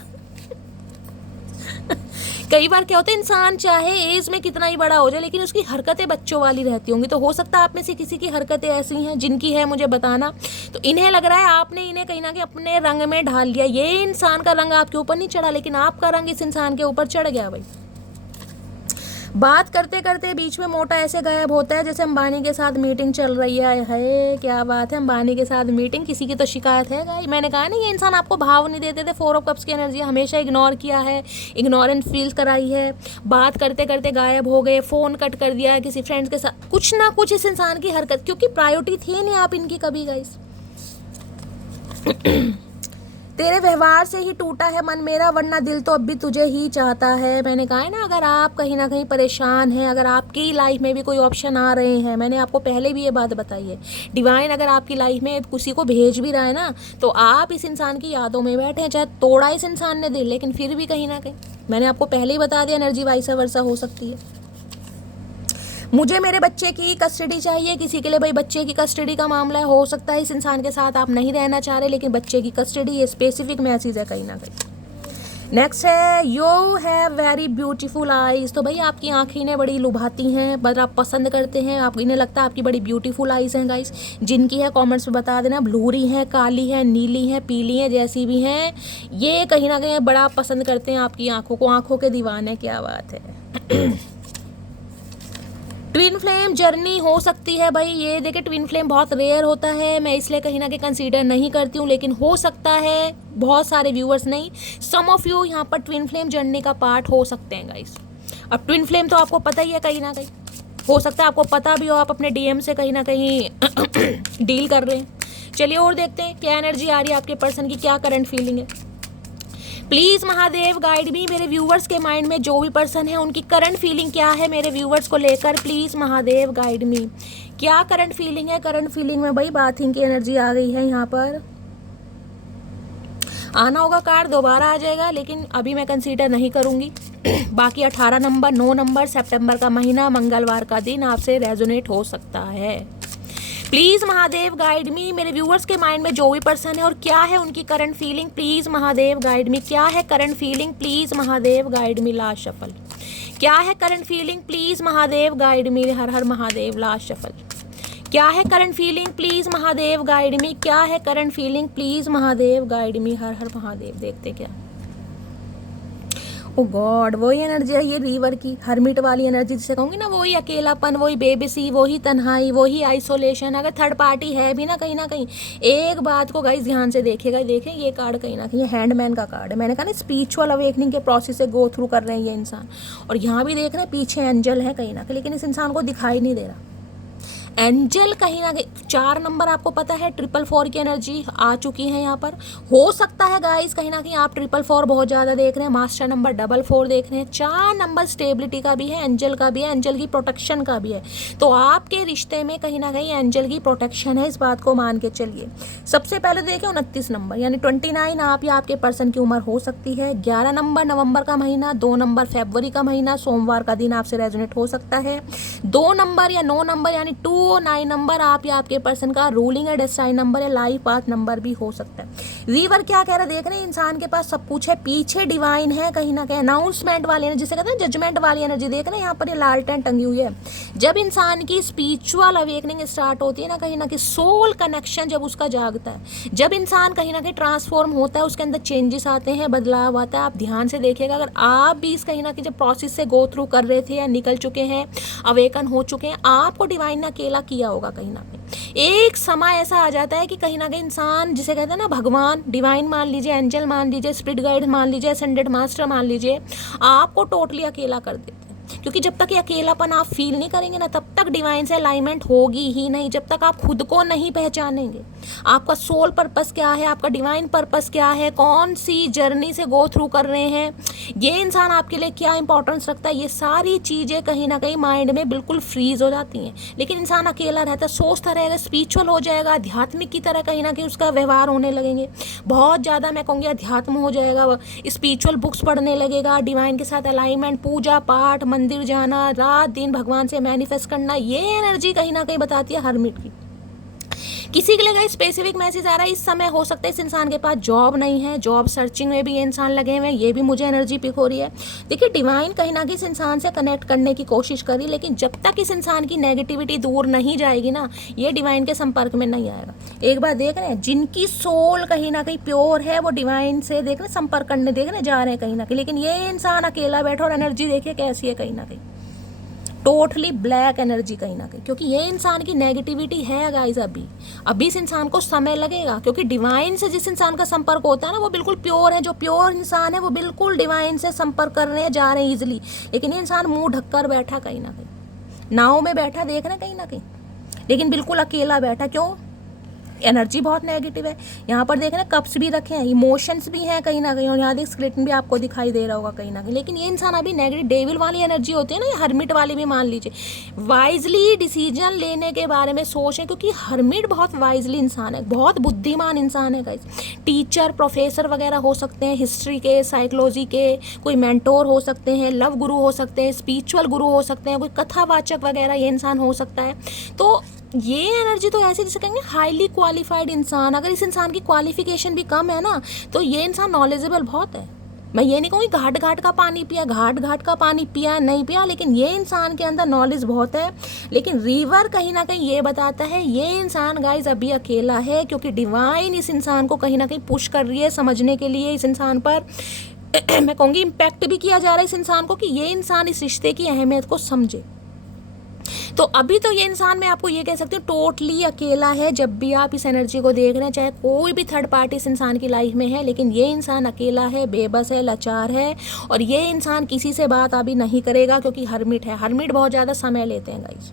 कई बार क्या होता है, इंसान चाहे एज में कितना ही बड़ा हो जाए, लेकिन उसकी हरकतें बच्चों वाली रहती होंगी। तो हो सकता है आप में से किसी की हरकतें ऐसी हैं, जिनकी है मुझे बताना। तो इन्हें लग रहा है आपने इन्हें कहीं ना कहीं अपने रंग में ढाल लिया। ये इंसान का रंग आपके ऊपर नहीं चढ़ा, लेकिन आपका रंग इस इंसान के ऊपर चढ़ गया भाई। बात करते करते बीच में मोटा ऐसे गायब होता है जैसे अंबानी के साथ मीटिंग चल रही है। क्या बात है, अंबानी के साथ मीटिंग, किसी की तो शिकायत है गाइस। मैंने कहा ना ये इंसान आपको भाव नहीं देते थे। 4 ऑफ कप्स की एनर्जी हमेशा इग्नोर किया है, इग्नोरेंस फील कराई है, बात करते करते गायब हो गए, फ़ोन कट कर दिया है किसी फ्रेंड्स के साथ, कुछ ना कुछ इस इंसान की हरकत, क्योंकि प्रायोरिटी थी नहीं आप इनकी कभी गाइस। तेरे व्यवहार से ही टूटा है मन मेरा, वरना दिल तो अब भी तुझे ही चाहता है। मैंने कहा है ना, अगर आप कहीं ना कहीं परेशान हैं, अगर आपकी लाइफ में भी कोई ऑप्शन आ रहे हैं, मैंने आपको पहले भी ये बात बताई है, डिवाइन अगर आपकी लाइफ में किसी को भेज भी रहा है ना, तो आप इस इंसान की यादों में बैठे हैं। चाहे तोड़ा इस इंसान ने दिल, लेकिन फिर भी कहीं ना कहीं, मैंने आपको पहले ही बता दिया, एनर्जी वाइसा वर्सा हो सकती है। मुझे मेरे बच्चे की कस्टडी चाहिए, किसी के लिए भाई बच्चे की कस्टडी का मामला है। हो सकता है इस इंसान के साथ आप नहीं रहना चाह रहे, लेकिन बच्चे की कस्टडी, ये स्पेसिफिक मैसेज है कहीं ना कहीं। नेक्स्ट है you have very beautiful eyes. तो भाई आपकी आंखें इन्हें बड़ी लुभाती हैं, बट आप पसंद करते हैं, आप इन्हें लगता है आपकी बड़ी ब्यूटीफुल आईज हैं गाइस। जिनकी है कमेंट्स में बता देना, ब्लूरी हैं, काली हैं, नीली हैं, पीली हैं, जैसी भी हैं, ये कहीं ना कहीं बड़ा पसंद करते हैं आपकी आंखों को, आंखों के दीवाने। क्या बात है। ट्विन फ्लेम जर्नी हो सकती है भाई, ये देखिए ट्विन फ्लेम बहुत रेयर होता है, मैं इसलिए कहीं ना कहीं कंसीडर नहीं करती हूँ, लेकिन हो सकता है बहुत सारे व्यूअर्स नहीं, सम ऑफ यू यहाँ पर ट्विन फ्लेम जर्नी का पार्ट हो सकते हैं गाइस। अब ट्विन फ्लेम तो आपको पता ही है, कहीं ना कहीं हो सकता है आपको पता भी हो, आप अपने DM से कहीं ना कहीं डील कर रहे हैं। चलिए और देखते हैं क्या एनर्जी आ रही है आपके पर्सन की, क्या करंट फीलिंग है। प्लीज़ महादेव गाइड मी, मेरे व्यूवर्स के माइंड में जो भी पर्सन है उनकी करंट फीलिंग क्या है मेरे व्यूवर्स को लेकर। प्लीज़ महादेव गाइड मी, क्या करंट फीलिंग है। करंट फीलिंग में भाई बाथिंग की एनर्जी आ गई है यहाँ पर। आना होगा कार्ड दोबारा आ जाएगा, लेकिन अभी मैं कंसीडर नहीं करूँगी। बाकी 18 नंबर 9 नंबर सितंबर का महीना, मंगलवार का दिन आपसे रेजोनेट हो सकता है। प्लीज़ महादेव गाइड मी, मेरे व्यूअर्स के माइंड में जो भी पर्सन है और क्या है उनकी current feeling. Please Mahadev guide me, क्या है current feeling. Please Mahadev guide me, last shuffle. क्या है current feeling. Please Mahadev guide me, हर हर महादेव, लास्ट शफल। क्या है current feeling. Please Mahadev guide me, क्या है current feeling. Please Mahadev guide me, हर हर महादेव। देखते क्या, ओ गॉड, वही एनर्जी है ये रिवर की, हर्मिट वाली एनर्जी जिसे कहूँगी ना, वही अकेलापन, वही बेबसी, वही तन्हाई, वही आइसोलेशन। अगर थर्ड पार्टी है भी ना कहीं एक बात को गाइस ध्यान से देखेगा, देखें ये कार्ड कहीं ना कहीं हैंडमैन का कार्ड है। मैंने कहा ना स्पिरिचुअल अवेकनिंग के प्रोसेस से गो थ्रू कर रहे हैं ये इंसान, और यहाँ भी देख रहे हैं पीछे एंजल है कहीं ना कहीं, लेकिन इस इंसान को दिखाई नहीं दे रहा। एंजल कहीं ना कहीं 4 नंबर आपको पता है 444 की एनर्जी आ चुकी है यहाँ पर। हो सकता है गाइस कहीं ना कहीं आप 444 बहुत ज़्यादा देख रहे हैं, मास्टर नंबर 44 देख रहे हैं। 4 नंबर स्टेबिलिटी का भी है, एंजल का भी है, एंजल की प्रोटेक्शन का भी है। तो आपके रिश्ते में कहीं ना कहीं एंजल की प्रोटेक्शन है, इस बात को मान के चलिए। सबसे पहले देखें 29 नंबर यानी 29 आप या आपके पर्सन की उम्र हो सकती है। 11 नंबर नवंबर का महीना, 2 नंबर फरवरी का महीना, सोमवार का दिन आपसे रेजोनेट हो सकता है। 2 नंबर या 9 नंबर यानी 2 और 9 नंबर आप या आपके पर्सन का रूलिंग या डेस्टाइन नंबर या लाइफ पाथ नंबर भी हो सकता है। रीवर क्या कह रहा है देख रहे हैं, इंसान के पास सब कुछ है, पीछे डिवाइन है कहीं ना कहीं, अनाउंसमेंट वाली एनर्जी, जिसे कहते हैं जजमेंट वाली एनर्जी। देख रहे हैं यहाँ पर ये लालटेन टंगी हुई है। जब इंसान की स्पिरिचुअल अवेकनिंग स्टार्ट होती है ना कहीं सोल कनेक्शन जब उसका जागता है, जब इंसान कहीं ना कहीं ट्रांसफॉर्म होता है, उसके अंदर चेंजेस आते हैं, बदलाव आता है। आप ध्यान से देखिएगा, अगर आप भी इस कहीं ना कहीं जब प्रोसेस से गो थ्रू कर रहे थे या निकल चुके हैं, अवेकन हो चुके हैं, आपको डिवाइन ने अकेला किया होगा कहीं ना कहीं। एक समय ऐसा आ जाता है कि कहीं ना कहीं इंसान, जिसे कहते हैं ना भगवान, डिवाइन मान लीजिए, एंजल मान लीजिए, स्पिरिट गाइड मान लीजिए, असेंडेड मास्टर मान लीजिए, आपको टोटली अकेला कर देते हैं। क्योंकि जब तक ये अकेलापन आप फील नहीं करेंगे ना, तब तक डिवाइन से अलाइनमेंट होगी ही नहीं। जब तक आप खुद को नहीं पहचानेंगे, आपका सोल पर्पस क्या है, आपका डिवाइन पर्पस क्या है, कौन सी जर्नी से गो थ्रू कर रहे हैं, ये इंसान आपके लिए क्या इंपॉर्टेंस रखता है, ये सारी चीज़ें कहीं ना कहीं माइंड में बिल्कुल फ्रीज हो जाती हैं। लेकिन इंसान अकेला रहता है, सोचता रहेगा, स्पिरिचुअल हो जाएगा, आध्यात्मिक की तरह कहीं ना कहीं उसका व्यवहार होने लगेंगे, बहुत ज़्यादा मैं कहूँगी अध्यात्म हो जाएगा, स्पिरिचुअल बुक्स पढ़ने लगेगा, डिवाइन के साथ अलाइनमेंट, पूजा पाठ, मंदिर जाना, रात दिन भगवान से मैनिफेस्ट करना, ये एनर्जी कहीं ना कहीं बताती है हर्मिट की। किसी के लिए कोई स्पेसिफिक मैसेज आ रहा है, इस समय हो सकता है इस इंसान के पास जॉब नहीं है, जॉब सर्चिंग में भी ये इंसान लगे हुए हैं, ये भी मुझे एनर्जी पिक हो रही है। देखिए डिवाइन कहीं ना कहीं इस इंसान से कनेक्ट करने की कोशिश करी, लेकिन जब तक इस इंसान की नेगेटिविटी दूर नहीं जाएगी ना, ये डिवाइन के संपर्क में नहीं आएगा। एक बार देख रहे हैं, जिनकी सोल कहीं ना कहीं प्योर है, वो डिवाइन से देख रहे संपर्क करने देख रहे जा रहे हैं कहीं ना कहीं। लेकिन ये इंसान अकेला बैठा, और एनर्जी देखिए कैसी है, कहीं ना कहीं टोटली ब्लैक एनर्जी कहीं ना कहीं, क्योंकि ये इंसान की नेगेटिविटी है गाइस। अभी इस इंसान को समय लगेगा, क्योंकि डिवाइन से जिस इंसान का संपर्क होता है ना, वो बिल्कुल प्योर है। जो प्योर इंसान है वो बिल्कुल डिवाइन से संपर्क कर रहे हैं, जा रहे हैं इजिली। लेकिन ये इंसान मुंह ढककर बैठा कहीं ना कहीं, नाव में बैठा देख रहे हैं कहीं ना कहीं, लेकिन बिल्कुल अकेला बैठा। क्यों? एनर्जी बहुत नेगेटिव है। यहाँ पर देख रहे हैं कप्स भी रखे हैं, इमोशंस भी हैं कहीं ना कहीं, और यहाँ देख स्केलेटन भी आपको दिखाई दे रहा होगा कहीं ना कहीं। लेकिन ये इंसान अभी नेगेटिव डेविल वाली एनर्जी होती है ना, या हर्मिट वाली भी मान लीजिए। वाइजली डिसीजन लेने के बारे में सोचें, क्योंकि हर्मिट बहुत वाइजली इंसान है, बहुत बुद्धिमान इंसान है गाइस। टीचर, प्रोफेसर वगैरह हो सकते हैं, हिस्ट्री के, साइकोलॉजी के, कोई मेंटोर हो सकते हैं, लव गुरु हो सकते हैं, स्पिरिचुअल गुरु हो सकते हैं, कोई कथावाचक वगैरह ये इंसान हो सकता है। तो ये एनर्जी तो ऐसे जिसे कहेंगे हाईली क्वालिफाइड इंसान। अगर इस इंसान की क्वालिफिकेशन भी कम है ना, तो ये इंसान नॉलेजेबल बहुत है। मैं ये नहीं कहूँगी घाट घाट का पानी पिया, घाट घाट का पानी पिया नहीं पिया, लेकिन ये इंसान के अंदर नॉलेज बहुत है। लेकिन रिवर कहीं ना कहीं ये बताता है, ये इंसान गाइज अभी अकेला है, क्योंकि डिवाइन इस इंसान को कहीं ना कहीं पुश कर रही है समझने के लिए। इस इंसान पर मैं कहूँगी इम्पैक्ट भी किया जा रहा है इस इंसान को, कि ये इंसान इस रिश्ते की अहमियत को समझे। तो अभी तो ये इंसान, मैं आपको ये कह सकती हूँ, टोटली अकेला है। जब भी आप इस एनर्जी को देख रहे हैं, चाहे कोई भी थर्ड पार्टी इस इंसान की लाइफ में है, लेकिन ये इंसान अकेला है, बेबस है, लाचार है, और ये इंसान किसी से बात अभी नहीं करेगा, क्योंकि हर्मिट है। हर्मिट बहुत ज़्यादा समय लेते हैं गाइस।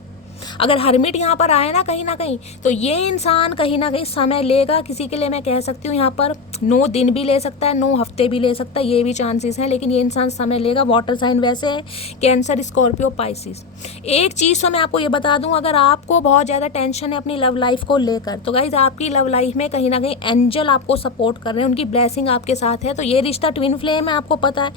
अगर हर्मिट यहाँ पर आए ना कहीं, तो ये इंसान कहीं ना कहीं समय लेगा। किसी के लिए मैं कह सकती हूँ यहाँ पर 9 दिन भी ले सकता है, 9 हफ्ते भी ले सकता है, ये भी चांसेस हैं। लेकिन ये इंसान समय लेगा। वाटर साइन वैसे है कैंसर, स्कॉर्पियो, पाइसिस। एक चीज़ तो मैं आपको ये बता दूँ, अगर आपको बहुत ज़्यादा टेंशन है अपनी लव लाइफ को लेकर, तो गाइज आपकी लव लाइफ में कहीं ना कहीं एंजल आपको सपोर्ट कर रहे हैं, उनकी ब्लेसिंग आपके साथ है। तो ये रिश्ता ट्विन फ्लेम है, आपको पता है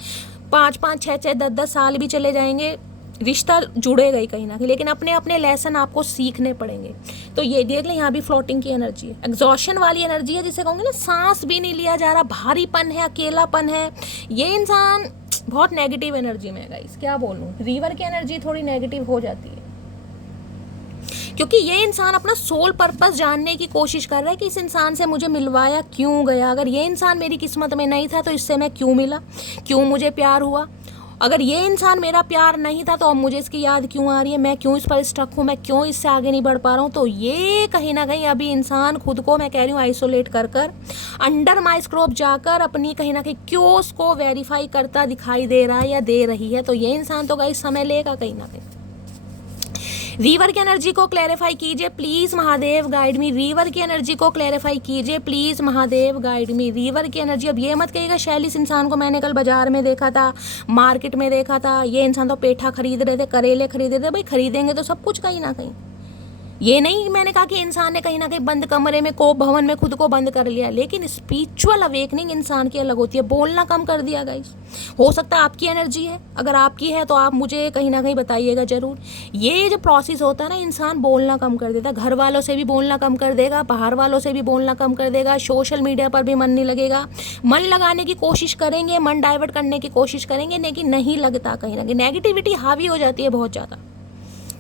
5-5, 6-6, 10-10 साल भी चले जाएंगे, रिश्ता जुड़ेगा ही कहीं ना कहीं। लेकिन अपने अपने लेसन आपको सीखने पड़ेंगे। तो ये देख लें, यहाँ भी फ्लोटिंग की एनर्जी है, एग्जॉशन वाली एनर्जी है, जिसे कहूँगे ना सांस भी नहीं लिया जा रहा, भारीपन है, अकेलापन है। ये इंसान बहुत नेगेटिव एनर्जी में है गाइस, क्या बोलूँ। रिवर की एनर्जी थोड़ी नेगेटिव हो जाती है, क्योंकि ये इंसान अपना सोल पर्पस जानने की कोशिश कर रहा है कि इस इंसान से मुझे मिलवाया क्यों गया। अगर ये इंसान मेरी किस्मत में नहीं था, तो इससे मैं क्यों मिला, क्यों मुझे प्यार हुआ। अगर ये इंसान मेरा प्यार नहीं था, तो अब मुझे इसकी याद क्यों आ रही है, मैं क्यों इस पर स्टक हूँ, मैं क्यों इससे आगे नहीं बढ़ पा रहा हूँ। तो ये कहीं ना कहीं अभी इंसान खुद को, मैं कह रही हूँ, आइसोलेट कर अंडर माइक्रोस्कोप जाकर अपनी कहीं ना कहीं क्योस को वेरीफाई करता दिखाई दे रहा है या दे रही है। तो ये इंसान तो गाइस समय लेगा कहीं ना कहीं। रीवर की एनर्जी को क्लैरिफाई कीजिए please Mahadev guide me. River की एनर्जी को क्लैरिफाई कीजिए please Mahadev guide me. River की एनर्जी। अब ये मत कहिएगा शैली, इस इंसान को मैंने कल बाजार में देखा था, मार्केट में देखा था, ये इंसान तो पेठा खरीद रहे थे, करेले खरीद रहे थे। भाई खरीदेंगे तो सब कुछ कहीं ना कहीं। ये नहीं मैंने कहा कि इंसान ने कहीं ना कहीं बंद कमरे में, कोप भवन में खुद को बंद कर लिया, लेकिन स्पिरिचुअल अवेकनिंग इंसान की अलग होती है। बोलना कम कर दिया गाइस। हो सकता है आपकी एनर्जी है, अगर आपकी है तो आप मुझे कहीं ना कहीं बताइएगा जरूर। ये जो प्रोसेस होता है ना, इंसान बोलना कम कर देता है। घर वालों से भी बोलना कम कर देगा, बाहर वालों से भी बोलना कम कर देगा, सोशल मीडिया पर भी मन नहीं लगेगा। मन लगाने की कोशिश करेंगे, मन डाइवर्ट करने की कोशिश करेंगे, लेकिन नहीं लगता। कहीं ना कहीं नेगेटिविटी हावी हो जाती है बहुत ज़्यादा।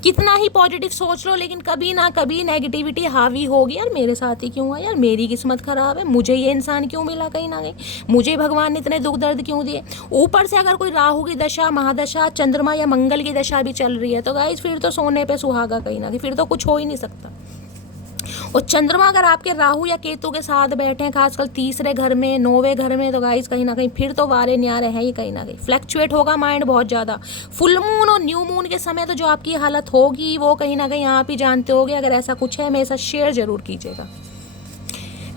कितना ही पॉजिटिव सोच लो, लेकिन कभी ना कभी नेगेटिविटी हावी होगी। यार मेरे साथ ही क्यों है, यार मेरी किस्मत खराब है, मुझे ये इंसान क्यों मिला, कहीं ना कहीं मुझे भगवान ने इतने दुख दर्द क्यों दिए। ऊपर से अगर कोई राहु की दशा, महादशा, चंद्रमा या मंगल की दशा भी चल रही है तो गाइस फिर तो सोने पे सुहागा कहीं ना कहीं, फिर तो कुछ हो ही नहीं सकता। और चंद्रमा अगर आपके राहु या केतु के साथ बैठे हैं, खासकर तीसरे घर में, 9वें घर में, तो गाइस कहीं ना कहीं फिर तो वारे न्यारे हैं ही। कहीं ना कहीं फ्लैक्चुएट होगा माइंड बहुत ज़्यादा। फुल मून और न्यू मून के समय तो जो आपकी हालत होगी वो कहीं ना कहीं आप ही जानते होगे। अगर ऐसा कुछ है मेरे साथ शेयर जरूर कीजिएगा।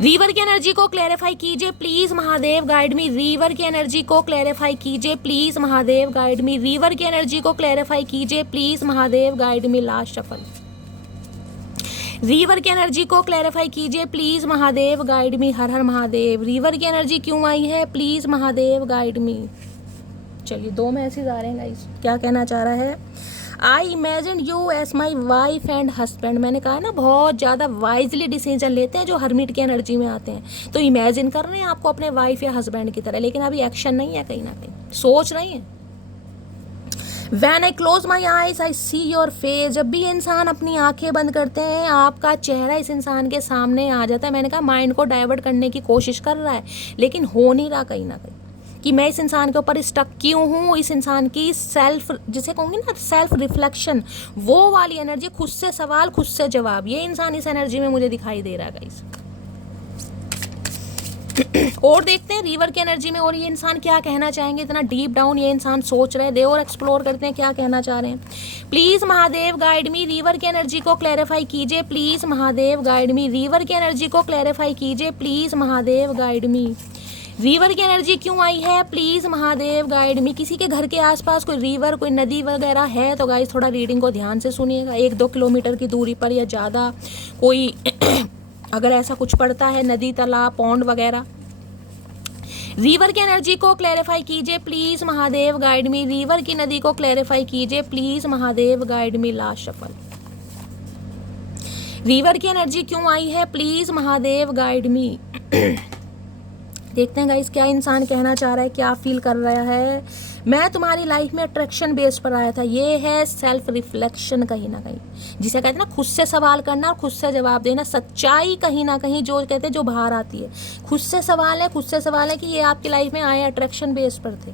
रीवर की एनर्जी को क्लैरिफाई कीजिए please Mahadev guide me. River की एनर्जी को क्लैरिफाई कीजिए please Mahadev guide me. River की एनर्जी को क्लैरिफाई कीजिए please Mahadev guide me. Last shuffle. River की एनर्जी को क्लैरिफाई कीजिए प्लीज महादेव गाइड मी। हर हर महादेव। रीवर की एनर्जी क्यों आई है, प्लीज महादेव गाइड मी। चलिए 2 मैसेज आ रहे हैं गाइस। क्या कहना चाह रहा है, I imagine you as my wife and husband. मैंने कहा ना बहुत ज़्यादा वाइजली डिसीजन लेते हैं जो हर्मिट की एनर्जी में आते हैं। तो इमेजिन कर रहे हैं आपको अपने वाइफ या हस्बैंड की तरह, लेकिन अभी एक्शन नहीं है, कहीं ना कहीं सोच रही हैं। When I close my eyes, I see your face। जब भी इंसान अपनी आंखें बंद करते हैं आपका चेहरा इस इंसान के सामने आ जाता है। मैंने कहा माइंड को डाइवर्ट करने की कोशिश कर रहा है, लेकिन हो नहीं रहा कहीं ना कहीं कि मैं इस इंसान के ऊपर स्टक क्यों हूँ। इस इंसान की सेल्फ, जिसे कहूँगी ना सेल्फ रिफ्लेक्शन, वो वाली एनर्जी, खुद से सवाल खुद से जवाब, ये इंसान इस एनर्जी में मुझे दिखाई दे रहा है गाइस। और देखते हैं रीवर की एनर्जी में और ये इंसान क्या कहना चाहेंगे। इतना डीप डाउन ये इंसान सोच रहे थे, और एक्सप्लोर करते हैं क्या कहना चाह रहे हैं। Please Mahadev guide me. River की एनर्जी को क्लैरिफाई कीजिए please Mahadev guide me. River की एनर्जी को क्लैरिफाई कीजिए please Mahadev guide me. River की एनर्जी क्यों आई है, प्लीज महादेव गाइड मी। किसी के घर के आसपास कोई रीवर, कोई नदी वगैरह है तो गाइस थोड़ा रीडिंग को ध्यान से सुनिएगा। 1-2 किलोमीटर की दूरी पर या ज़्यादा कोई अगर ऐसा कुछ पड़ता है, नदी, तालाब, पौंड वगैरह। रीवर की एनर्जी को क्लैरिफाई कीजिए please Mahadev guide me. River की नदी को क्लैरिफाई कीजिए please Mahadev guide me. Last shuffle. River की एनर्जी क्यों आई है, प्लीज महादेव गाइड मी। देखते हैं गाइस क्या इंसान कहना चाह रहा है, क्या फील कर रहा है। मैं तुम्हारी लाइफ में अट्रैक्शन बेस पर आया था। ये है सेल्फ रिफ्लेक्शन कहीं ना कहीं, जिसे कहते हैं ना खुद से सवाल करना और खुद से जवाब देना। सच्चाई कहीं ना कहीं जो कहते हैं जो बाहर आती है, खुद से सवाल है, खुद से सवाल है कि ये आपकी लाइफ में आए अट्रैक्शन बेस पर थे।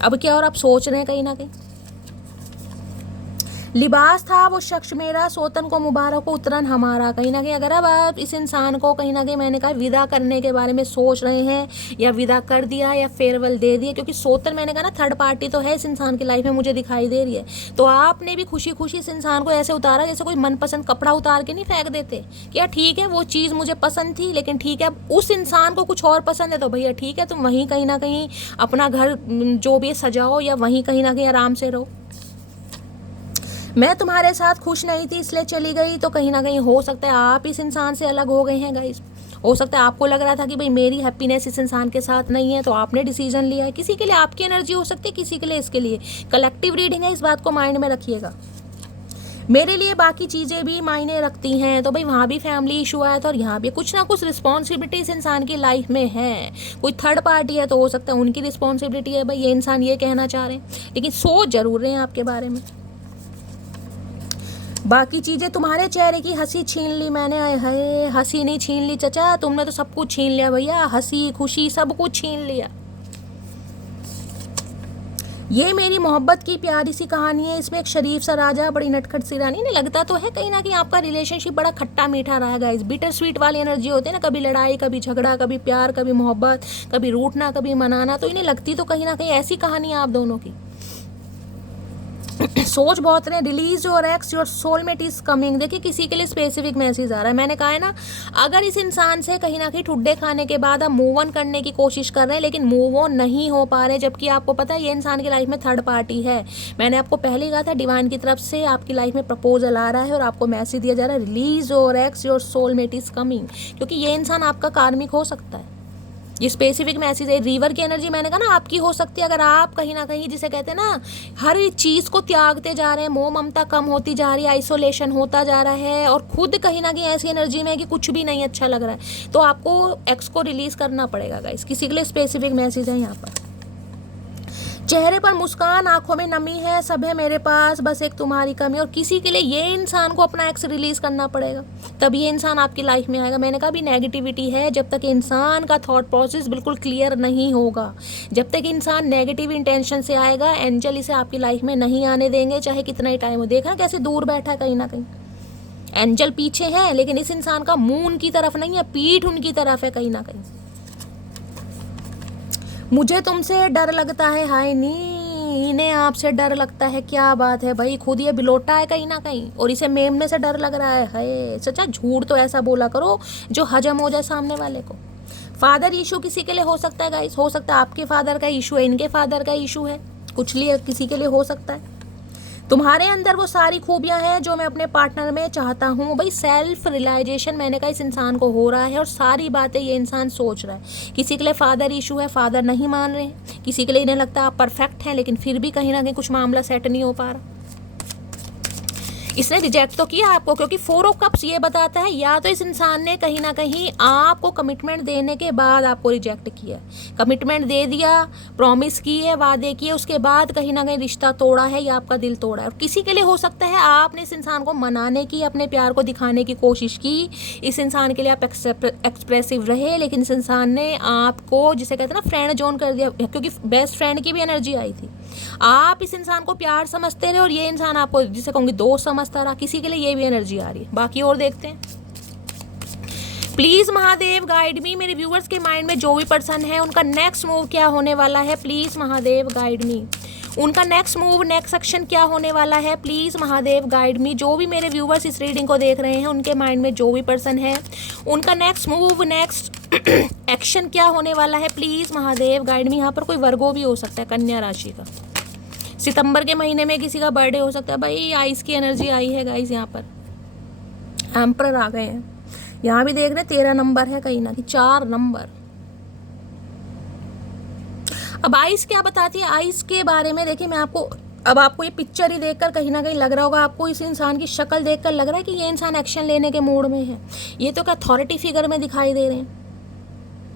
अब क्या और आप सोच रहे हैं कहीं ना कहीं। लिबास था वो शख्स मेरा, सोतन को मुबारक हो उतरन हमारा। कहीं ना कहीं अगर अब आप इस इंसान को कहीं ना कहीं मैंने कहा विदा करने के बारे में सोच रहे हैं, या विदा कर दिया या फेयरवेल दे दिया, क्योंकि सोतन मैंने कहा ना थर्ड पार्टी तो है इस इंसान की लाइफ में मुझे दिखाई दे रही है। तो आपने भी खुशी खुशी इस इंसान को ऐसे उतारा जैसे कोई मनपसंद कपड़ा उतार के नहीं फेंक देते कि यार ठीक है वो चीज़ मुझे पसंद थी, लेकिन ठीक है अब उस इंसान को कुछ और पसंद है तो भैया ठीक है तुम वहीं कहीं ना कहीं अपना घर जो भी सजाओ या वहीं कहीं ना कहीं आराम से रहो। मैं तुम्हारे साथ खुश नहीं थी इसलिए चली गई, तो कहीं ना कहीं हो सकता है आप इस इंसान से अलग हो गए हैं गाइस। हो सकता है आपको लग रहा था कि भाई मेरी हैप्पीनेस इस इंसान के साथ नहीं है, तो आपने डिसीजन लिया है। किसी के लिए आपकी एनर्जी हो सकती है, किसी के लिए इसके लिए कलेक्टिव रीडिंग है, इस बात को माइंड में रखिएगा। मेरे लिए बाकी चीज़ें भी मायने रखती हैं, तो भाई वहाँ भी फैमिली इशू आया था और यहाँ भी कुछ ना कुछ रिस्पॉन्सिबिलिटी इस इंसान की लाइफ में है। कोई थर्ड पार्टी है तो हो सकता है उनकी रिस्पॉन्सिबिलिटी है, भाई ये इंसान ये कहना चाह रहे हैं, लेकिन सोच जरूर रहे हैं आपके बारे में। बाकी चीज़ें तुम्हारे चेहरे की हंसी छीन ली मैंने। है हंसी नहीं छीन ली चचा, तुमने तो सब कुछ छीन लिया भैया, हंसी खुशी सब कुछ छीन लिया। ये मेरी मोहब्बत की प्यारी सी कहानी है। इसमें एक शरीफ सा राजा, बड़ी नटखट सी रानी। नहीं लगता तो है कहीं ना कहीं आपका रिलेशनशिप बड़ा खट्टा मीठा रहा गाइस। बिटर स्वीट वाली एनर्जी होती है ना, कभी लड़ाई, कभी झगड़ा, कभी प्यार, कभी मोहब्बत, कभी रूठना, कभी मनाना। तो इन्हें लगती तो कहीं ना कहीं ऐसी कहानी है आप दोनों की। सोच बहुत रहे, release your x, your soulmate is coming. देखिए किसी के लिए स्पेसिफिक मैसेज आ रहा है। मैंने कहा है ना, अगर इस इंसान से कहीं ना कहीं ठुड्डे खाने के बाद आप मूव ऑन करने की कोशिश कर रहे हैं लेकिन मूव ऑन नहीं हो पा रहे, जबकि आपको पता है ये इंसान की लाइफ में थर्ड पार्टी है। मैंने आपको पहले ही कहा था डिवाइन की तरफ से आपकी लाइफ में प्रपोजल आ रहा है और आपको मैसेज दिया जा रहा है, release your x, your soulmate is coming, क्योंकि ये इंसान आपका कार्मिक हो सकता है। ये स्पेसिफिक मैसेज है। रिवर की एनर्जी मैंने कहा ना आपकी हो सकती है, अगर आप कहीं ना कहीं जिसे कहते हैं ना हर चीज़ को त्यागते जा रहे हैं, मोह ममता कम होती जा रही है, आइसोलेशन होता जा रहा है और खुद कहीं ना कहीं ऐसी एनर्जी में है कि कुछ भी नहीं अच्छा लग रहा है, तो आपको एक्स को रिलीज करना पड़ेगा गाइस। किसी के लिए स्पेसिफिक मैसेज है यहाँ पर। चेहरे पर मुस्कान, आंखों में नमी है, सब है मेरे पास, बस एक तुम्हारी कमी। और किसी के लिए ये इंसान को अपना एक्स रिलीज करना पड़ेगा, तब ये इंसान आपकी लाइफ में आएगा। मैंने कहा भी नेगेटिविटी है, जब तक इंसान का थॉट प्रोसेस बिल्कुल क्लियर नहीं होगा, जब तक इंसान नेगेटिव इंटेंशन से आएगा, एंजल इसे आपकी लाइफ में नहीं आने देंगे, चाहे कितना ही टाइम हो। देखा कैसे दूर बैठा है कहीं ना कहीं, एंजल पीछे है लेकिन इस इंसान का मुंह उनकी तरफ नहीं है, पीठ उनकी तरफ है कहीं ना कहीं। मुझे तुमसे डर लगता है, हाय नी, इन्हें आपसे डर लगता है, क्या बात है भाई, खुद ये बिलोटा है कहीं ना कहीं और इसे मेमने से डर लग रहा है। हाय सच्चा, झूठ तो ऐसा बोला करो जो हजम हो जाए सामने वाले को। फादर इशू किसी के लिए हो सकता है गाइस, हो सकता है आपके फादर का इशू है, इनके फादर का इशू है, कुछ लिए किसी के लिए हो सकता है। तुम्हारे अंदर वो सारी खूबियां हैं जो मैं अपने पार्टनर में चाहता हूँ। भाई सेल्फ रियलाइजेशन मैंने कहा इस इंसान को हो रहा है और सारी बातें ये इंसान सोच रहा है। किसी के लिए फादर इशू है, फादर नहीं मान रहे हैं, किसी के लिए इन्हें लगता है आप परफेक्ट हैं लेकिन फिर भी कहीं ना कहीं कुछ मामला सेट नहीं हो पा रहा। इसने रिजेक्ट तो किया आपको, क्योंकि 4 ऑफ कप्स ये बताता है या तो इस इंसान ने कहीं ना कहीं आपको कमिटमेंट देने के बाद आपको रिजेक्ट किया, कमिटमेंट दे दिया, प्रॉमिस किए, वादे किए, उसके बाद कहीं ना कहीं रिश्ता तोड़ा है या आपका दिल तोड़ा है। और किसी के लिए हो सकता है आपने इस इंसान को मनाने की, अपने प्यार को दिखाने की कोशिश की, इस इंसान के लिए आप एक्सप्रेसिव रहे लेकिन इस इंसान ने आपको जिसे कहते हैं ना फ्रेंड जोन कर दिया, क्योंकि बेस्ट फ्रेंड की भी एनर्जी आई थी। आप इस इंसान को प्यार समझते रहे और ये इंसान आपको जिसे कहूँगी दोस्त समझता रहा। किसी के लिए ये भी एनर्जी आ रही है। बाकी और देखते हैं। प्लीज महादेव गाइड मी, मेरे व्यूअर्स के माइंड में जो भी पर्सन है उनका नेक्स्ट मूव क्या होने वाला है, प्लीज महादेव गाइड मी। उनका नेक्स्ट मूव, नेक्स्ट एक्शन क्या होने वाला है, प्लीज महादेव गाइड मी। जो भी मेरे व्यूअर्स इस रीडिंग को देख रहे हैं उनके माइंड में जो भी पर्सन है उनका नेक्स्ट मूव, नेक्स्ट एक्शन क्या होने वाला है, प्लीज महादेव गाइड मी। यहाँ पर कोई वर्गो भी हो सकता है, कन्या राशि का, सितंबर के महीने में किसी का बर्थडे हो सकता है। भाई आइस की एनर्जी आई है गाइस, यहाँ पर एम्परर आ गए हैं। यहाँ भी देख रहे हैं 13 नंबर है, कहीं ना कहीं 4 नंबर। अब आइस क्या बताती है, आइस के बारे में देखिए मैं आपको, अब आपको ये पिक्चर ही देखकर कहीं ना कहीं लग रहा होगा, आपको इस इंसान की शक्ल देखकर लग रहा है कि ये इंसान एक्शन लेने के मूड में है। ये तो क्या अथॉरिटी फिगर में दिखाई दे रहे हैं,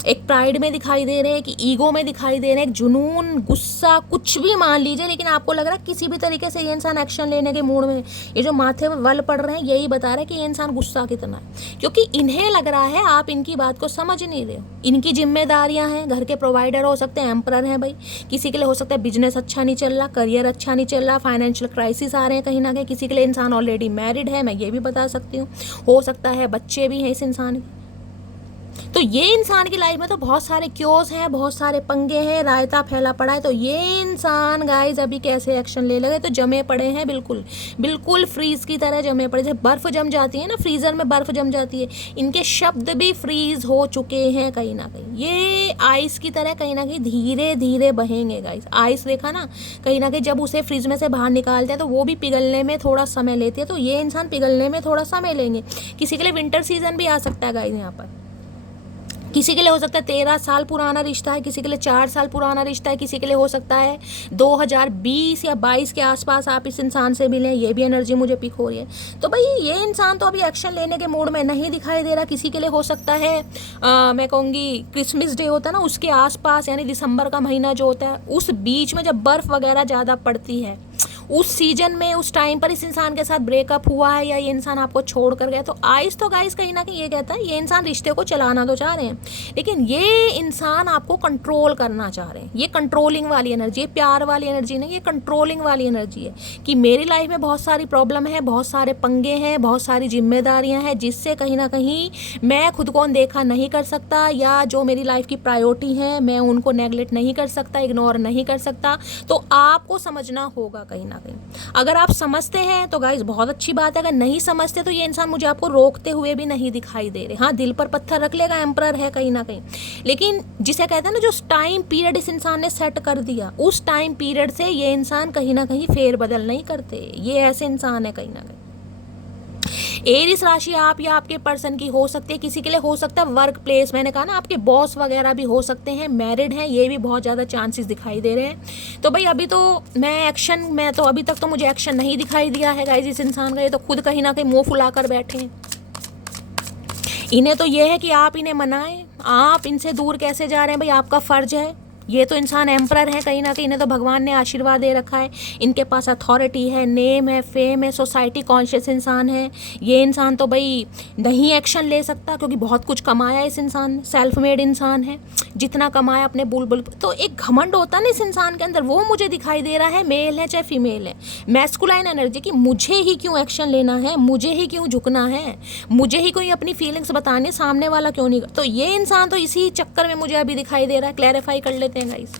एक प्राइड में दिखाई दे रहे हैं, कि ईगो में दिखाई दे रहे हैं, एक जुनून, गुस्सा, कुछ भी मान लीजिए, लेकिन आपको लग रहा है किसी भी तरीके से ये इंसान एक्शन लेने के मूड में है। ये जो माथे में वल पड़ रहे हैं यही बता रहा है कि ये इंसान गुस्सा कितना है, क्योंकि इन्हें लग रहा है आप इनकी बात को समझ नहीं रहे हो। इनकी जिम्मेदारियां हैं, घर के प्रोवाइडर हो सकते हैं, एम्परर हैं भाई। किसी के लिए हो सकता है बिजनेस अच्छा नहीं चल रहा, करियर अच्छा नहीं चल रहा, फाइनेंशियल क्राइसिस आ रहे हैं कहीं ना कहीं। किसी के लिए इंसान ऑलरेडी मैरिड है, मैं ये भी बता सकती हूँ। हो सकता है बच्चे भी हैं इस इंसान के। तो ये इंसान की लाइफ में तो बहुत सारे क्योस हैं, बहुत सारे पंगे हैं, रायता फैला पड़ा है। तो ये इंसान गाइस अभी कैसे एक्शन ले लगे, तो जमे पड़े हैं, बिल्कुल बिल्कुल फ्रीज की तरह जमे पड़े। जैसे बर्फ जम जाती है ना, फ्रीजर में बर्फ जम जाती है, इनके शब्द भी फ्रीज हो चुके हैं कहीं ना कहीं। ये आइस की तरह कहीं ना कहीं धीरे धीरे बहेंगे गाइस। आइस देखा ना, कहीं ना कहीं जब उसे फ्रिज में से बाहर निकालते हैं तो वो भी पिघलने में थोड़ा समय लेती है, तो ये इंसान पिघलने में थोड़ा समय लेंगे। किसी के लिए विंटर सीजन भी आ सकता है गाइस यहाँ पर। किसी के लिए हो सकता है 13 साल पुराना रिश्ता है, किसी के लिए 4 साल पुराना रिश्ता है, किसी के लिए हो सकता है 2020 या 22 के आसपास आप इस इंसान से मिलें। ये भी एनर्जी मुझे पिक हो रही है। तो भाई ये इंसान तो अभी एक्शन लेने के मूड में नहीं दिखाई दे रहा। किसी के लिए हो सकता है मैं कहूँगी क्रिसमस डे होता है ना, उसके आसपास, यानी दिसंबर का महीना जो होता है उस बीच में जब बर्फ़ वगैरह ज़्यादा पड़ती है, उस सीजन में, उस टाइम पर इस इंसान के साथ ब्रेकअप हुआ है या ये इंसान आपको छोड़ कर गया। तो आइस तो गाइस कहीं ना कहीं ये कहता है ये इंसान रिश्ते को चलाना तो चाह रहे हैं, लेकिन ये इंसान आपको कंट्रोल करना चाह रहे हैं। ये कंट्रोलिंग वाली एनर्जी है, प्यार वाली एनर्जी नहीं, ये कंट्रोलिंग वाली एनर्जी है कि मेरी लाइफ में बहुत सारी प्रॉब्लम है, बहुत सारे पंगे हैं, बहुत सारी जिम्मेदारियां हैं, जिससे कहीं ना कहीं मैं खुद को अनदेखा नहीं कर सकता, या जो मेरी लाइफ की प्रायोरिटी है मैं उनको नेगलेक्ट नहीं कर सकता, इग्नोर नहीं कर सकता। तो आपको समझना होगा कहीं ना कहीं। अगर आप समझते हैं तो गाइस बहुत अच्छी बात है, अगर नहीं समझते तो ये इंसान मुझे आपको रोकते हुए भी नहीं दिखाई दे रहे। हाँ, दिल पर पत्थर रख लेगा, एम्परर है कहीं ना कहीं, लेकिन जिसे कहते हैं ना जो टाइम पीरियड इस इंसान ने सेट कर दिया, उस टाइम पीरियड से ये इंसान कहीं ना कहीं फेर बदल नहीं करते। ये ऐसे इंसान है कहीं ना कहीं। एरिस राशि आप या आपके पर्सन की हो सकती है, किसी के लिए हो सकता है वर्क प्लेस, मैंने कहा ना आपके बॉस वगैरह भी हो सकते हैं, मैरिड हैं, ये भी बहुत ज़्यादा चांसेस दिखाई दे रहे हैं। तो भाई अभी तो मैं तो अभी तक तो मुझे एक्शन नहीं दिखाई दिया है गाइस इस इंसान का। ये तो खुद कहीं ना कहीं मुंह फुलाकर बैठे हैं। इन्हें तो ये है कि आप इन्हें मनाएं, आप इनसे दूर कैसे जा रहे हैं भाई, आपका फ़र्ज है। ये तो इंसान एम्परर है कहीं ना कहीं, इन्हें तो भगवान ने आशीर्वाद दे रखा है, इनके पास अथॉरिटी है, नेम है, फेम है, सोसाइटी कॉन्शियस इंसान है। ये इंसान तो भाई नहीं एक्शन ले सकता क्योंकि बहुत कुछ कमाया इस इंसान ने, सेल्फ मेड इंसान है, जितना कमाया अपने बुलबुल। तो एक घमंड होता है ना इस इंसान के अंदर, वो मुझे दिखाई दे रहा है, मेल है चाहे फीमेल है, मैस्कुलाइन एनर्जी की। मुझे ही क्यों एक्शन लेना है, मुझे ही क्यों झुकना है, मुझे ही कोई अपनी फीलिंग्स बताने, सामने वाला क्यों नहीं। तो ये इंसान तो इसी चक्कर में मुझे अभी दिखाई दे रहा है। क्लैरिफाई कर लेते हैं गाइस।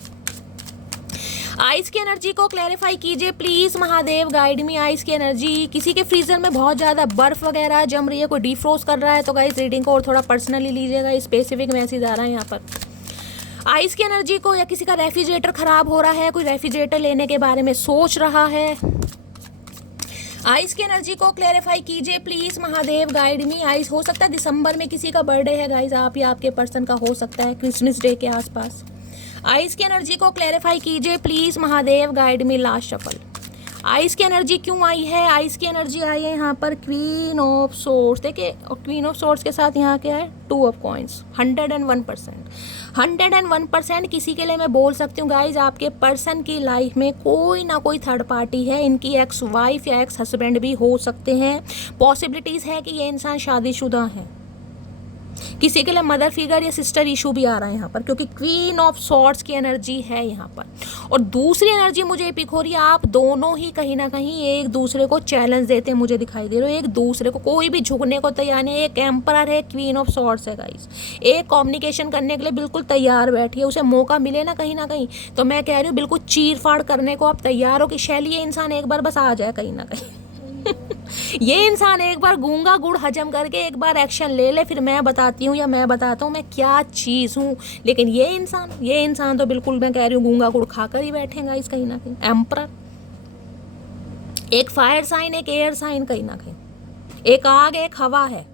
आइस की एनर्जी को क्लैरिफाई कीजिए please Mahadev, guide me. Ice की एनर्जी, किसी के फ्रीजर में बहुत ज़्यादा बर्फ वगैरह जम रही है, कोई डिफ्रोस्ट कर रहा है, तो गाइस रीडिंग को और थोड़ा पर्सनली लीजिएगा, स्पेसिफिक मैसेज आ रहा है यहाँ पर। आइस की एनर्जी को, या किसी का रेफ्रिजरेटर खराब हो रहा है, कोई रेफ्रिजरेटर लेने के बारे में सोच रहा है, आइस की एनर्जी को क्लैरिफाई कीजिए please Mahadev, guide me. Ice हो सकता है दिसंबर में किसी का बर्थडे है गाइस, आप या आपके पर्सन का हो सकता है क्रिसमस डे के आसपास। आइस की एनर्जी को क्लैरिफाई कीजिए please Mahadev, guide me. Last shuffle. Ice की एनर्जी क्यों आई है, आइस की एनर्जी आई है यहाँ पर क्वीन ऑफ सोर्ड्स। देखिए, और क्वीन ऑफ सोर्ड्स के साथ यहाँ क्या है, 2 ऑफ कॉइंस। 101% किसी के लिए मैं बोल सकती हूँ गाइज, आपके पर्सन की लाइफ में कोई ना कोई थर्ड पार्टी है, इनकी एक्स वाइफ या एक्स हस्बैंड भी हो सकते हैं। पॉसिबिलिटीज़ है कि ये इंसान शादीशुदा है। किसी के लिए मदर फिगर या सिस्टर इशू भी आ रहा है यहाँ पर, क्योंकि क्वीन ऑफ सॉर्ड्स की एनर्जी है यहाँ पर। और दूसरी एनर्जी मुझे पिक हो रही है, आप दोनों ही कहीं ना कहीं एक दूसरे को चैलेंज देते हैं मुझे दिखाई दे रहे हो, एक दूसरे को कोई भी झुकने को तैयार नहीं है। एक एम्परर है, क्वीन ऑफ सॉर्ड्स है गाइस, एक कम्युनिकेशन करने के लिए बिल्कुल तैयार बैठी है, उसे मौका मिले ना कहीं ना कहीं, तो मैं कह रही हूँ बिल्कुल चीर फाड़ करने को आप तैयार हो कि शैली ये इंसान एक बार बस आ जाए कहीं ना कहीं। ये इंसान एक बार गूंगा गुड़ हजम करके एक बार एक्शन ले ले, फिर मैं बताती हूँ या मैं बताता हूँ मैं क्या चीज़ हूँ। लेकिन ये इंसान तो बिल्कुल मैं कह रही हूँ गूंगा गुड़ खाकर ही बैठेगा इस कहीं ना कहीं। एम्परर, एक फायर साइन, एक एयर साइन कहीं ना कहीं, एक आग एक हवा है।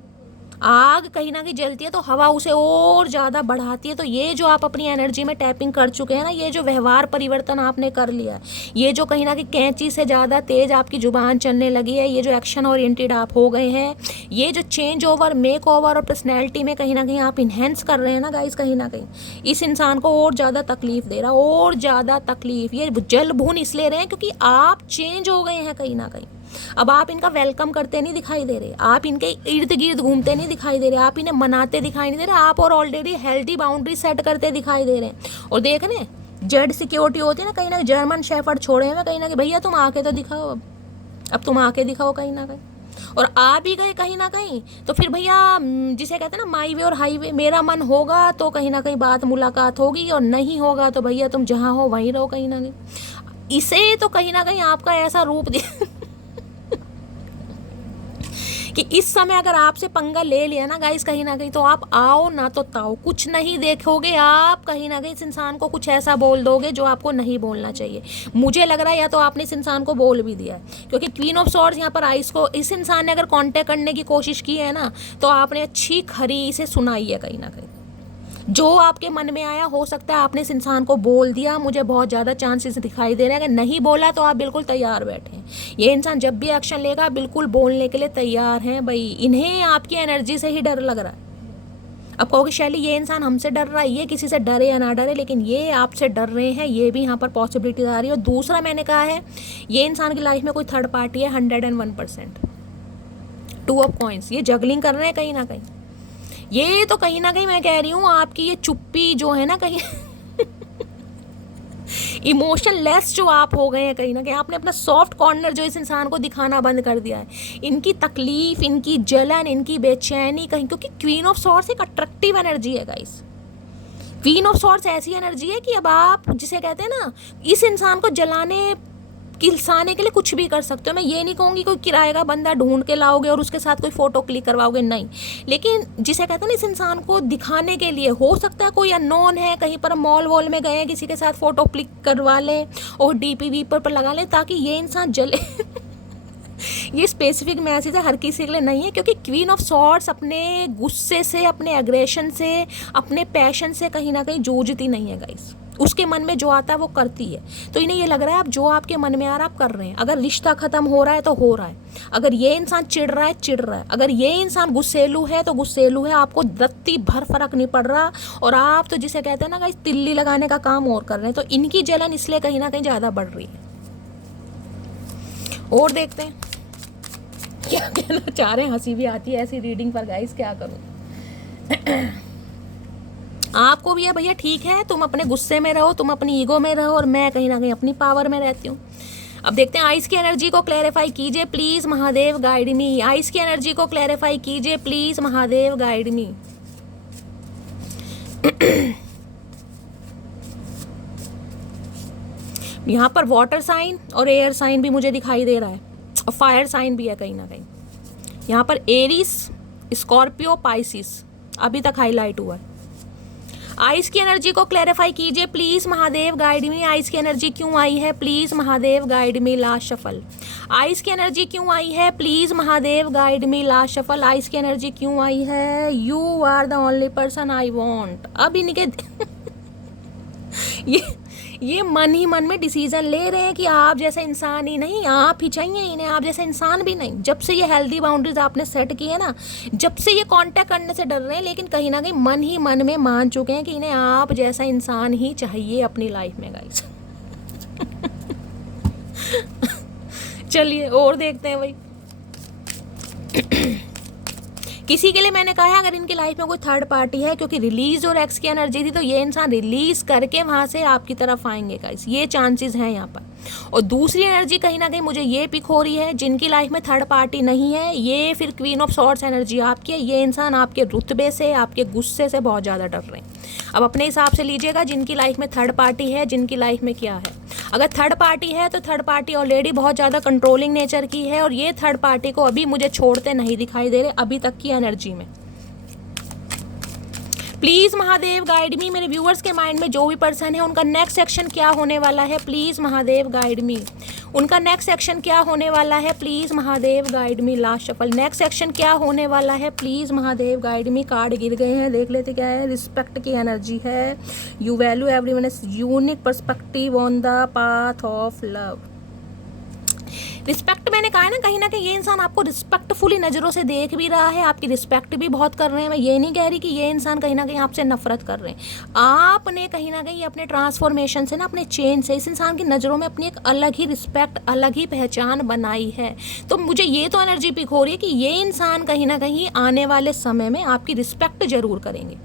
आग कहीं ना कहीं जलती है तो हवा उसे और ज़्यादा बढ़ाती है। तो ये जो आप अपनी एनर्जी में टैपिंग कर चुके हैं ना, ये जो व्यवहार परिवर्तन आपने कर लिया है, ये जो कहीं ना कहीं कैंची से ज़्यादा तेज आपकी जुबान चलने लगी है, ये जो एक्शन ओरिएंटेड आप हो गए हैं, ये जो चेंज ओवर, मेक ओवर और पर्सनैलिटी में कहीं ना कहीं आप इन्हेंस कर रहे हैं ना गाइस, कहीं ना कहीं इस इंसान को और ज़्यादा तकलीफ दे रहा है, और ज़्यादा तकलीफ। ये जल भून इसलिए रहे हैं क्योंकि आप चेंज हो गए हैं कहीं ना कहीं। अब आप इनका वेलकम करते नहीं दिखाई दे रहे, आप इनके इर्द गिर्द घूमते नहीं दिखाई दे रहे, आप इन्हें मनाते दिखाई नहीं दे रहे, आप और ऑलरेडी हेल्दी बाउंड्री सेट करते दिखाई दे रहे हैं। और देख रहे जेड सिक्योरिटी होती है ना, कहीं ना जर्मन शेफर्ड छोड़े हैं कहीं ना कहीं, भैया तुम आके तो दिखाओ, अब तुम आके दिखाओ कहीं ना कहीं। और आ भी गए कहीं ना कहीं तो फिर भैया जिसे कहते हैं ना माई वे और हाईवे, मेरा मन होगा तो कहीं ना कहीं बात मुलाकात होगी, और नहीं होगा तो भैया तुम जहाँ हो वहीं रहो कहीं ना कहीं। इसे तो कहीं ना कहीं आपका ऐसा रूप कि इस समय अगर आपसे पंगा ले लिया ना गाइस कहीं ना कहीं, तो आप आओ ना तो ताओ, कुछ नहीं देखोगे आप, कहीं ना कहीं इस इंसान को कुछ ऐसा बोल दोगे जो आपको नहीं बोलना चाहिए। मुझे लग रहा है या तो आपने इस इंसान को बोल भी दिया है, क्योंकि क्वीन ऑफ सॉर्ड्स यहाँ पर आइस को इस इंसान ने अगर कांटेक्ट करने की कोशिश की है ना, तो आपने अच्छी खरी इसे सुनाई है कहीं ना कहीं। जो आपके मन में आया, हो सकता है आपने इस इंसान को बोल दिया, मुझे बहुत ज़्यादा चांसेस दिखाई दे रहे हैं। अगर नहीं बोला तो आप बिल्कुल तैयार बैठे हैं। ये इंसान जब भी एक्शन लेगा बिल्कुल बोलने के लिए तैयार हैं भाई, इन्हें आपकी एनर्जी से ही डर लग रहा है। अब कहोगे शैली ये इंसान हमसे डर रहा है, ये किसी से डरे या ना डरे, लेकिन ये आपसे डर रहे हैं, ये भी यहाँ पर पॉसिबिलिटी आ रही है। और दूसरा मैंने कहा है, ये इंसान की लाइफ में कोई थर्ड पार्टी है 101%। 2 ऑफ कॉइंस, ये जगलिंग कर रहे हैं कहीं ना कहीं। ये तो कहीं ना कहीं मैं कह रही हूँ आपकी ये चुप्पी जो है ना कहीं इमोशनलेस जो आप हो गए हैं कहीं ना कहीं, आपने अपना सॉफ्ट कॉर्नर जो इस इंसान को दिखाना बंद कर दिया है। इनकी तकलीफ, इनकी जलन, इनकी बेचैनी कहीं, क्योंकि क्वीन ऑफ सॉर्ड्स एक अट्रैक्टिव एनर्जी है गाइस। क्वीन ऑफ सॉर्ड्स ऐसी एनर्जी है कि अब आप जिसे कहते हैं ना, इस इंसान को जलाने किलसाने के लिए कुछ भी कर सकते हो। मैं ये नहीं कहूँगी कोई किराए का बंदा ढूंढ के लाओगे और उसके साथ कोई फ़ोटो क्लिक करवाओगे, नहीं। लेकिन जिसे कहते हैं ना, इस इंसान को दिखाने के लिए, हो सकता है कोई अननोन है, कहीं पर मॉल वॉल में गए हैं, किसी के साथ फ़ोटो क्लिक करवा लें और डीपी वीपर पर लगा लें ताकि ये इंसान जले। ये स्पेसिफिक मैसेज है, हर किसी के लिए नहीं है, क्योंकि क्वीन ऑफ सॉर्ड्स अपने गुस्से से, अपने एग्रेशन से, अपने पैशन से कहीं ना कहीं जूझती नहीं है गाइस। उसके मन में जो आता है वो करती है। तो इन्हें ये लग रहा है आप जो आपके मन में आ रहा है आप कर रहे हैं। अगर रिश्ता खत्म हो रहा है तो हो रहा है, अगर ये इंसान चिढ़ रहा है चिढ़ रहा है, अगर ये इंसान गुस्सेलू है तो गुस्सेलू है, आपको रत्ती भर फर्क नहीं पड़ रहा। और आप तो जिसे कहते हैं ना गाइस, तिल्ली लगाने का काम और कर रहे हैं। तो इनकी जलन इसलिए कहीं ना कहीं ज़्यादा बढ़ रही है। और देखते हैं क्या कहना चाह रहे हैं। हंसी भी आती है ऐसी रीडिंग पर गाइस, क्या करूं। आपको भी है भैया, ठीक है, तुम अपने गुस्से में रहो, तुम अपनी ईगो में रहो और मैं कहीं ना कहीं अपनी पावर में रहती हूँ। अब देखते हैं, आइस की एनर्जी को क्लैरिफाई कीजिए please Mahadev, guide me. Ice की एनर्जी को क्लैरिफाई कीजिए प्लीज महादेव, गाइड मी। यहाँ पर वाटर साइन और एयर साइन भी मुझे दिखाई दे रहा है और फायर साइन भी है कहीं ना कहीं। यहाँ पर एरीज, स्कॉर्पियो, पाइसिस अभी तक हाईलाइट हुआ है। आइस की एनर्जी को क्लैरिफाई कीजिए please Mahadev, guide me. Ice की एनर्जी क्यों आई है please Mahadev, guide me. Last shuffle. Ice की एनर्जी क्यों आई है please Mahadev, guide me. Last shuffle. Ice की एनर्जी क्यों आई है? You are the only person I want. अब इनके ये मन ही मन में डिसीजन ले रहे हैं कि आप जैसा इंसान ही नहीं, आप ही चाहिए इन्हें, आप जैसा इंसान भी नहीं। जब से ये हेल्दी बाउंड्रीज आपने सेट की है ना, जब से ये कांटेक्ट करने से डर रहे हैं, लेकिन कहीं ना कहीं मन ही मन में मान चुके हैं कि इन्हें आप जैसा इंसान ही चाहिए अपनी लाइफ में गाइस। चलिए और देखते हैं भाई। किसी के लिए मैंने कहा है अगर इनकी लाइफ में कोई थर्ड पार्टी है, क्योंकि रिलीज और एक्स की एनर्जी थी, तो ये इंसान रिलीज करके वहां से आपकी तरफ आएंगे गाइस, ये चांसेस हैं यहाँ पर। और दूसरी एनर्जी कहीं ना कहीं मुझे ये पिक हो रही है, जिनकी लाइफ में थर्ड पार्टी नहीं है, ये फिर क्वीन ऑफ सॉर्ड्स एनर्जी आपकी है। ये इंसान आपके रुतबे से, आपके गुस्से से बहुत ज़्यादा डर रहे हैं। अब अपने हिसाब से लीजिएगा जिनकी लाइफ में थर्ड पार्टी है, जिनकी लाइफ में क्या है। अगर थर्ड पार्टी है तो थर्ड पार्टी ऑलरेडी बहुत ज़्यादा कंट्रोलिंग नेचर की है और ये थर्ड पार्टी को अभी मुझे छोड़ते नहीं दिखाई दे रहे अभी तक की एनर्जी में। प्लीज महादेव गाइड मी। मेरे व्यूअर्स के माइंड में जो भी पर्सन है उनका नेक्स्ट एक्शन क्या होने वाला है, प्लीज महादेव गाइड मी। उनका नेक्स्ट एक्शन क्या होने वाला है, please Mahadev guide me. Last shuffle. Next action क्या होने वाला है, please Mahadev guide me. Card गिर गए हैं, देख लेते क्या है। रिस्पेक्ट की एनर्जी है। You value everyone as unique perspective on the path of love. Respect मैंने कहा है ना, कहीं ना कहीं ये इंसान आपको रिस्पेक्टफुली नज़रों से देख भी रहा है, आपकी रिस्पेक्ट भी बहुत कर रहे हैं। मैं ये नहीं कह रही कि ये इंसान कहीं ना कहीं आपसे नफरत कर रहे हैं। आपने कहीं ना कहीं अपने ट्रांसफॉर्मेशन से ना, अपने चेंज से इस इंसान की नज़रों में अपनी एक अलग ही रिस्पेक्ट, अलग ही पहचान बनाई है। तो मुझे ये तो एनर्जी पिक हो रही है कि ये इंसान कहीं ना कहीं आने वाले समय में आपकी रिस्पेक्ट जरूर करेंगे।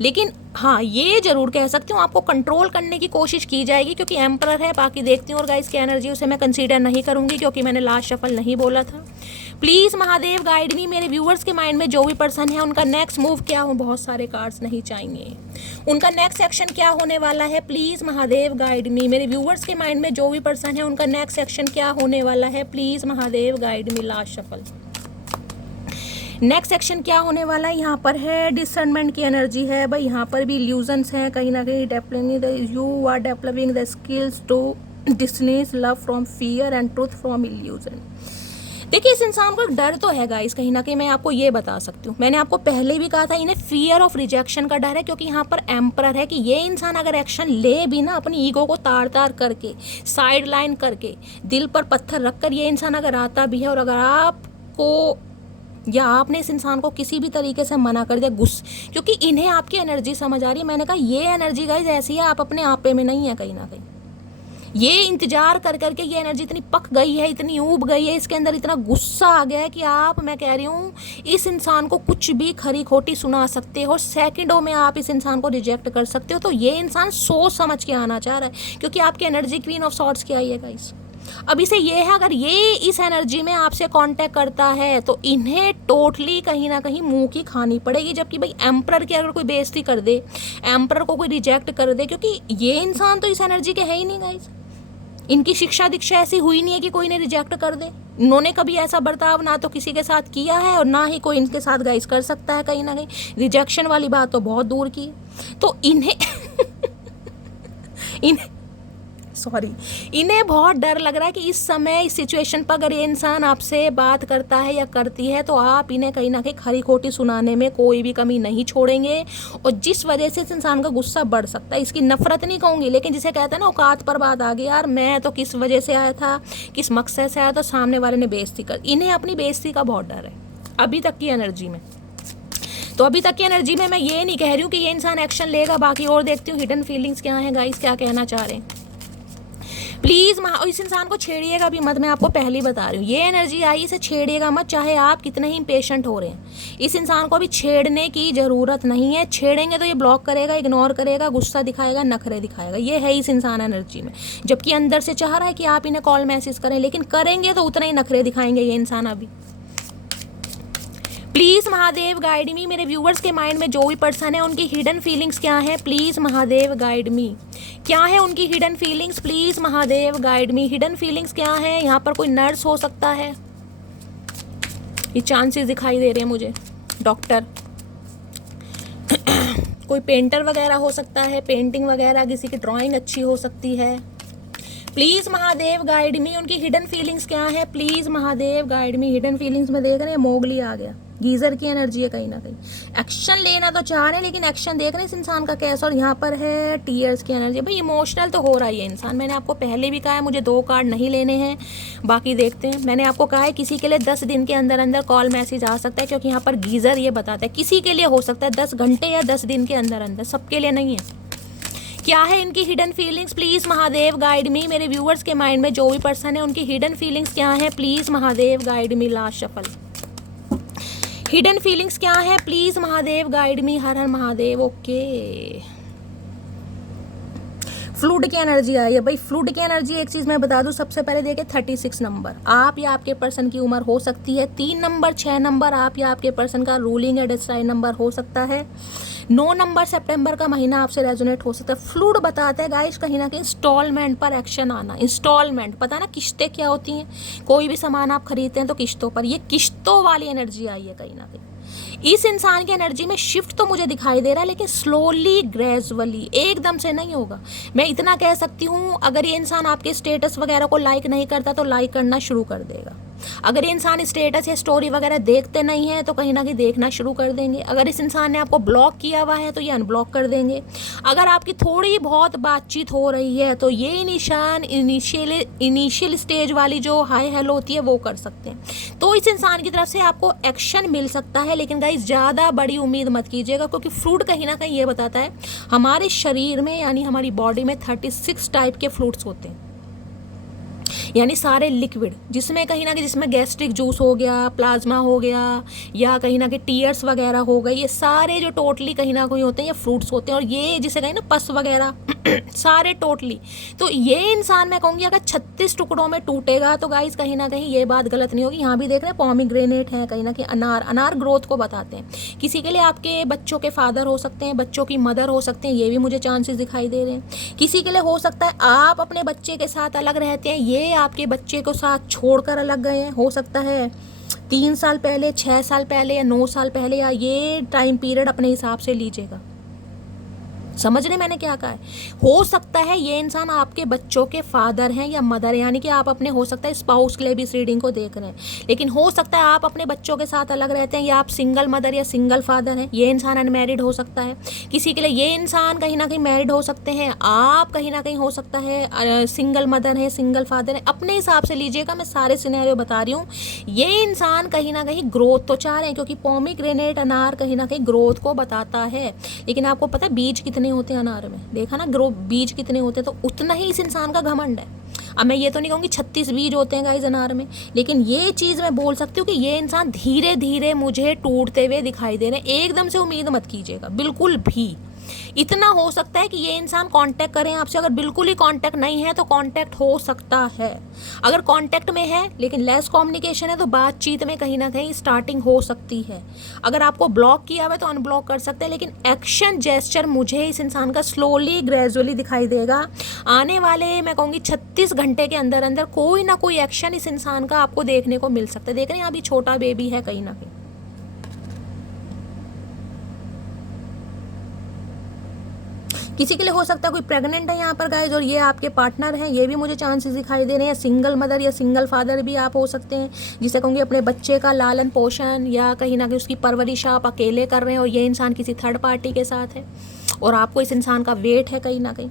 लेकिन हाँ, ये जरूर कह सकती हूँ आपको कंट्रोल करने की कोशिश की जाएगी, क्योंकि एम्परर है। बाकी देखती हूँ और गाइस की एनर्जी उसे मैं कंसीडर नहीं करूँगी, क्योंकि मैंने लास्ट शफल नहीं बोला था। प्लीज़ महादेव गाइड मी। मेरे व्यूअर्स के माइंड में जो भी पर्सन है उनका नेक्स्ट मूव क्या हो, बहुत सारे कार्ड्स नहीं चाहिए। उनका नेक्स्ट एक्शन क्या होने वाला है, प्लीज़ महादेव गाइड मी। मेरे व्यूअर्स के माइंड में जो भी पर्सन है उनका नेक्स्ट एक्शन क्या होने वाला है, please Mahadev guide me. Last shuffle. Next section क्या होने वाला है, यहाँ पर है डिसर्नमेंट की एनर्जी है भाई। यहाँ पर भी इल्यूजन्स हैं कहीं ना कहीं। Developing you are developing the skills to distinguish love from fear and truth from illusion. देखिए, इस इंसान को एक डर तो है गाइस, कहीं ना कहीं मैं आपको ये बता सकती हूँ। मैंने आपको पहले भी कहा था इन्हें फियर ऑफ रिजेक्शन का डर है, क्योंकि यहाँ पर एम्परर है कि ये इंसान अगर एक्शन ले भी ना, अपनी ईगो को तार तार करके, साइड लाइन करके, दिल पर पत्थर रखकर ये इंसान अगर आता भी है, और अगर आपको या आपने इस इंसान को किसी भी तरीके से मना कर दिया गुस्से, क्योंकि इन्हें आपकी एनर्जी समझ आ रही है। मैंने कहा ये एनर्जी गाइस ऐसी है, आप अपने आपे में नहीं है कहीं ना कहीं। ये इंतजार कर करके ये एनर्जी इतनी पक गई है, इतनी ऊब गई है, इसके अंदर इतना गुस्सा आ गया है कि आप, मैं कह रही हूँ, इस इंसान को कुछ भी खरी खोटी सुना सकते हो, सेकंडों में आप इस इंसान को रिजेक्ट कर सकते हो। तो ये इंसान सोच समझ के आना चाह रहा है, क्योंकि आपकी एनर्जी क्वीन ऑफ सॉर्ड्स की आई है गाइस। अब इसे ये है, अगर ये इस एनर्जी में आपसे कांटेक्ट करता है तो इन्हें टोटली कहीं ना कहीं मुंह की खानी पड़ेगी। जबकि भाई एम्परर की अगर कोई बेइज्जती कर दे, एम्परर को कोई रिजेक्ट कर दे, क्योंकि ये इंसान तो इस एनर्जी के है ही नहीं गाइस। इनकी शिक्षा दीक्षा ऐसी हुई नहीं है कि कोई ने रिजेक्ट कर दे। इन्होंने कभी ऐसा बर्ताव ना तो किसी के साथ किया है और ना ही कोई इनके साथ गाइस कर सकता है। कहीं ना कहीं रिजेक्शन वाली बात तो बहुत दूर की है। तो इन्हें बहुत डर लग रहा है कि इस समय इस सिचुएशन पर अगर ये इंसान आपसे बात करता है या करती है तो आप इन्हें कहीं ना कहीं खरी खोटी सुनाने में कोई भी कमी नहीं छोड़ेंगे, और जिस वजह से इस इंसान का गुस्सा बढ़ सकता है। इसकी नफरत नहीं कहूँगी, लेकिन जिसे कहते हैं ना औकात पर बात आ गई, यार मैं तो किस वजह से आया था, किस मकसद से आया था, सामने वाले ने बेइज्जती कर। इन्हें अपनी बेइज्जती का बहुत डर है अभी तक की एनर्जी में। तो अभी तक की एनर्जी में मैं ये नहीं कह रही हूँ कि ये इंसान एक्शन लेगा, बाकी और देखती हूँ हिडन फीलिंग्स क्या है गाइस, क्या कहना चाह रहे हैं। प्लीज़ इस इंसान को छेड़िएगा भी मत, मैं आपको पहले ही बता रही हूँ। ये एनर्जी आई, इसे छेड़िएगा मत, चाहे आप कितने ही पेशेंट हो रहे हैं। इस इंसान को अभी छेड़ने की ज़रूरत नहीं है। छेड़ेंगे तो ये ब्लॉक करेगा, इग्नोर करेगा, गुस्सा दिखाएगा, नखरे दिखाएगा। ये है इस इंसान एनर्जी में, जबकि अंदर से चाह रहा है कि आप इन्हें कॉल मैसेज करें, लेकिन करेंगे तो उतना ही नखरे दिखाएंगे ये इंसान अभी। प्लीज़ महादेव गाइड मी। मेरे व्यूवर्स के माइंड में जो भी पर्सन है उनकी हिडन फीलिंग्स क्या है, प्लीज़ महादेव गाइड मी। क्या है उनकी hidden feelings, please Mahadev guide me. Hidden feelings क्या है? यहाँ पर कोई नर्स हो सकता है, ये चांसेस दिखाई दे रहे हैं मुझे। डॉक्टर, कोई पेंटर वगैरह हो सकता है, पेंटिंग वगैरह, किसी की ड्राइंग अच्छी हो सकती है। प्लीज़ महादेव गाइड मी। उनकी हिडन फीलिंग्स क्या है, please Mahadev guide me. Hidden feelings में देख रहे हैं मोगली आ गया, गीजर की एनर्जी है कहीं ना कहीं। एक्शन लेना तो चाह रहे हैं, लेकिन एक्शन देख रहे हैं इस इंसान का कैसा। और यहाँ पर है टीयर्स की एनर्जी। भाई इमोशनल तो हो रहा है ये इंसान। मैंने आपको पहले भी कहा है मुझे 2 कार्ड नहीं लेने हैं, बाकी देखते हैं। मैंने आपको कहा है किसी के लिए 10 दिन के अंदर अंदर कॉल मैसेज आ सकता है, क्योंकि यहाँ पर गीजर ये बताता है किसी के लिए हो सकता है 10 घंटे या 10 दिन के अंदर अंदर, सबके लिए नहीं है। क्या है इनकी hidden feelings, please Mahadev guide मी। मेरे व्यूअर्स के माइंड में जो भी पर्सन है उनकी हिडन फीलिंग्स क्या है, please Mahadev guide me. Last shuffle, hidden feelings क्या है, प्लीज़ महादेव गाइड मी। हर हर महादेव। ओके, फ्लूड की एनर्जी आई है। भाई फ्लूड की एनर्जी, एक चीज़ मैं बता दूं, सबसे पहले देखिए 36 नंबर आप या आपके पर्सन की उम्र हो सकती है। 3 नंबर 6 नंबर आप या आपके पर्सन का रूलिंग या डिसाइड नंबर हो सकता है। 9 नंबर सितंबर का महीना आपसे रेजोनेट हो सकता है। फ्लूड बताते हैं गाइस कहीं ना कहीं इंस्टॉलमेंट पर एक्शन आना। इंस्टॉलमेंट पता ना किस्तें क्या होती हैं, कोई भी सामान आप खरीदते हैं तो किस्तों पर, ये किस्तों वाली एनर्जी आई है कहीं ना कहीं। इस इंसान की एनर्जी में शिफ्ट तो मुझे दिखाई दे रहा है, लेकिन स्लोली ग्रेजुअली, एकदम से नहीं होगा। मैं इतना कह सकती हूँ, अगर ये इंसान आपके स्टेटस वगैरह को लाइक नहीं करता तो लाइक करना शुरू कर देगा। अगर ये इंसान स्टेटस या स्टोरी वगैरह देखते नहीं है तो कहीं ना कहीं देखना शुरू कर देंगे। अगर इस इंसान ने आपको ब्लॉक किया हुआ है तो ये अनब्लॉक कर देंगे। अगर आपकी थोड़ी बहुत बातचीत हो रही है तो ये निशान इनिशियल स्टेज वाली जो हाय हेलो होती है वो कर सकते हैं। तो इस इंसान की तरफ से आपको एक्शन मिल सकता है, लेकिन गाइस ज़्यादा बड़ी उम्मीद मत कीजिएगा, क्योंकि फ्लूड कहीं ना कहीं ये बताता है हमारे शरीर में यानी हमारी बॉडी में 36 टाइप के फ्लूड्स होते हैं, यानी सारे लिक्विड, जिसमें कहीं ना कहीं जिसमें गैस्ट्रिक जूस हो गया, प्लाज्मा हो गया, या कहीं ना कहीं टीयर्स वगैरह हो गए, ये सारे जो टोटली कहीं ना कहीं होते हैं ये फ्रूट्स होते हैं। और ये जिसे कहीं ना पस वगैरह सारे टोटली। तो ये इंसान मैं कहूँगी अगर 36 टुकड़ों में टूटेगा तो गाइस कहीं ना कहीं ये बात गलत नहीं होगी। यहाँ भी देख रहे हैं पॉमीग्रेनेट है, कहीं ना कहीं अनार ग्रोथ को बताते हैं। किसी के लिए आपके बच्चों के फादर हो सकते हैं, बच्चों की मदर हो सकते हैं, ये भी मुझे चांसेस दिखाई दे रहे हैं। किसी के लिए हो सकता है आप अपने बच्चे के साथ अलग रहते हैं, ये आपके बच्चे को साथ छोड़कर अलग गए हैं। हो सकता है 3 साल पहले, 6 साल पहले या 9 साल पहले, या ये टाइम पीरियड अपने हिसाब से लीजिएगा। समझ रहे मैंने क्या कहा है? हो सकता है ये इंसान आपके बच्चों के फादर हैं या मदर, यानी कि आप अपने हो सकता है स्पाउस के लिए भी इस रीडिंग को देख रहे हैं, लेकिन हो सकता है आप अपने बच्चों के साथ अलग रहते हैं, या आप सिंगल मदर या सिंगल फादर हैं। ये इंसान अनमैरिड हो सकता है। किसी के लिए ये इंसान कहीं ना कहीं मैरिड हो सकते हैं, आप कहीं ना कहीं हो सकता है सिंगल मदर है, सिंगल फादर है। अपने हिसाब से लीजिएगा, मैं सारे सिनेरियो बता रही हूँ। ये इंसान कहीं ना कहीं ग्रोथ तो चाह रहे हैं, क्योंकि पोमीग्रेनेट अनार कहीं ना कहीं ग्रोथ को बताता है। लेकिन आपको पता है बीज कितने होते हैं अनार में? देखा ना बीज कितने होते हैं, तो उतना ही इस इंसान का घमंड है। अब मैं ये तो नहीं कहूँगी 36 बीज होते हैं गाइस अनार में, लेकिन ये चीज़ मैं बोल सकती हूँ कि ये इंसान धीरे धीरे मुझे टूटते हुए दिखाई दे रहे हैं। एकदम से उम्मीद मत कीजिएगा बिल्कुल भी। इतना हो सकता है कि ये इंसान कांटेक्ट करें आपसे, अगर बिल्कुल ही कांटेक्ट नहीं है तो कांटेक्ट हो सकता है। अगर कांटेक्ट में है लेकिन लेस कम्युनिकेशन है तो बातचीत में कहीं ना कहीं स्टार्टिंग हो सकती है। अगर आपको ब्लॉक किया हुआ है तो अनब्लॉक कर सकते हैं, लेकिन एक्शन जेस्चर मुझे इस इंसान का स्लोली ग्रेजुअली दिखाई देगा। आने वाले मैं कहूँगी 36 घंटे के अंदर अंदर कोई ना कोई एक्शन इस इंसान का आपको देखने को मिल सकता है। देख रहे हैं अभी छोटा बेबी है कहीं ना कहीं। किसी के लिए हो सकता है कोई प्रेग्नेंट है यहाँ पर गाइज और ये आपके पार्टनर हैं, ये भी मुझे चांसेस दिखाई दे रहे हैं। सिंगल मदर या सिंगल फादर भी आप हो सकते हैं, जिसे कहूँगी अपने बच्चे का लालन पोषण या कहीं ना कहीं उसकी परवरिश आप अकेले कर रहे हैं और ये इंसान किसी थर्ड पार्टी के साथ है और आपको इस इंसान का वेट है कहीं ना कहीं।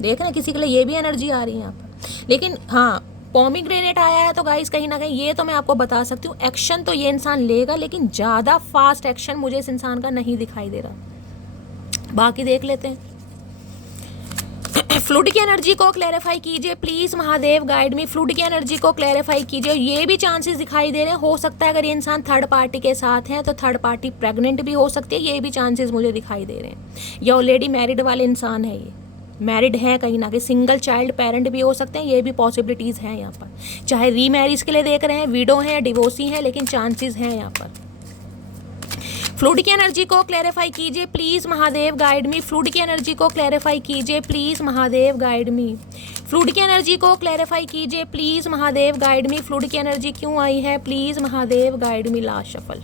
देख रहे हैं किसी के लिए ये भी एनर्जी आ रही है यहाँ पर। लेकिन हाँ, पोमीग्रेनेट आया है तो गाइस कहीं ना कहीं ये तो मैं आपको बता सकती हूँ, एक्शन तो ये इंसान लेगा लेकिन ज़्यादा फास्ट एक्शन मुझे इस इंसान का नहीं दिखाई दे रहा। बाकी देख लेते हैं। फ्लूड की एनर्जी को क्लैरिफाई कीजिए please Mahadev, guide me. Fluid की एनर्जी को क्लैरिफाई कीजिए। ये भी चांसेस दिखाई दे रहे हैं, हो सकता है अगर ये इंसान थर्ड पार्टी के साथ है तो थर्ड पार्टी प्रेग्नेंट भी हो सकती है, ये भी चांसेस मुझे दिखाई दे रहे हैं। या ऑलरेडी मैरिड वाले इंसान है, ये मैरिड है कहीं ना कहीं, सिंगल चाइल्ड पेरेंट भी हो सकते हैं, ये भी पॉसिबिलिटीज़ हैं यहाँ पर। चाहे रीमैरिज के लिए देख रहे हैं, विडो हैं या डिवोर्सी हैं, लेकिन चांसेस हैं यहाँ पर। फ्लूड की एनर्जी को क्लैरिफाई कीजिए please Mahadev, guide me. Fluid की एनर्जी को क्लैरिफाई कीजिए please Mahadev, guide me. Fluid की एनर्जी को क्लैरिफाई कीजिए please Mahadev, guide me. Fluid की एनर्जी क्यों आई है please Mahadev, guide me. Last shuffle.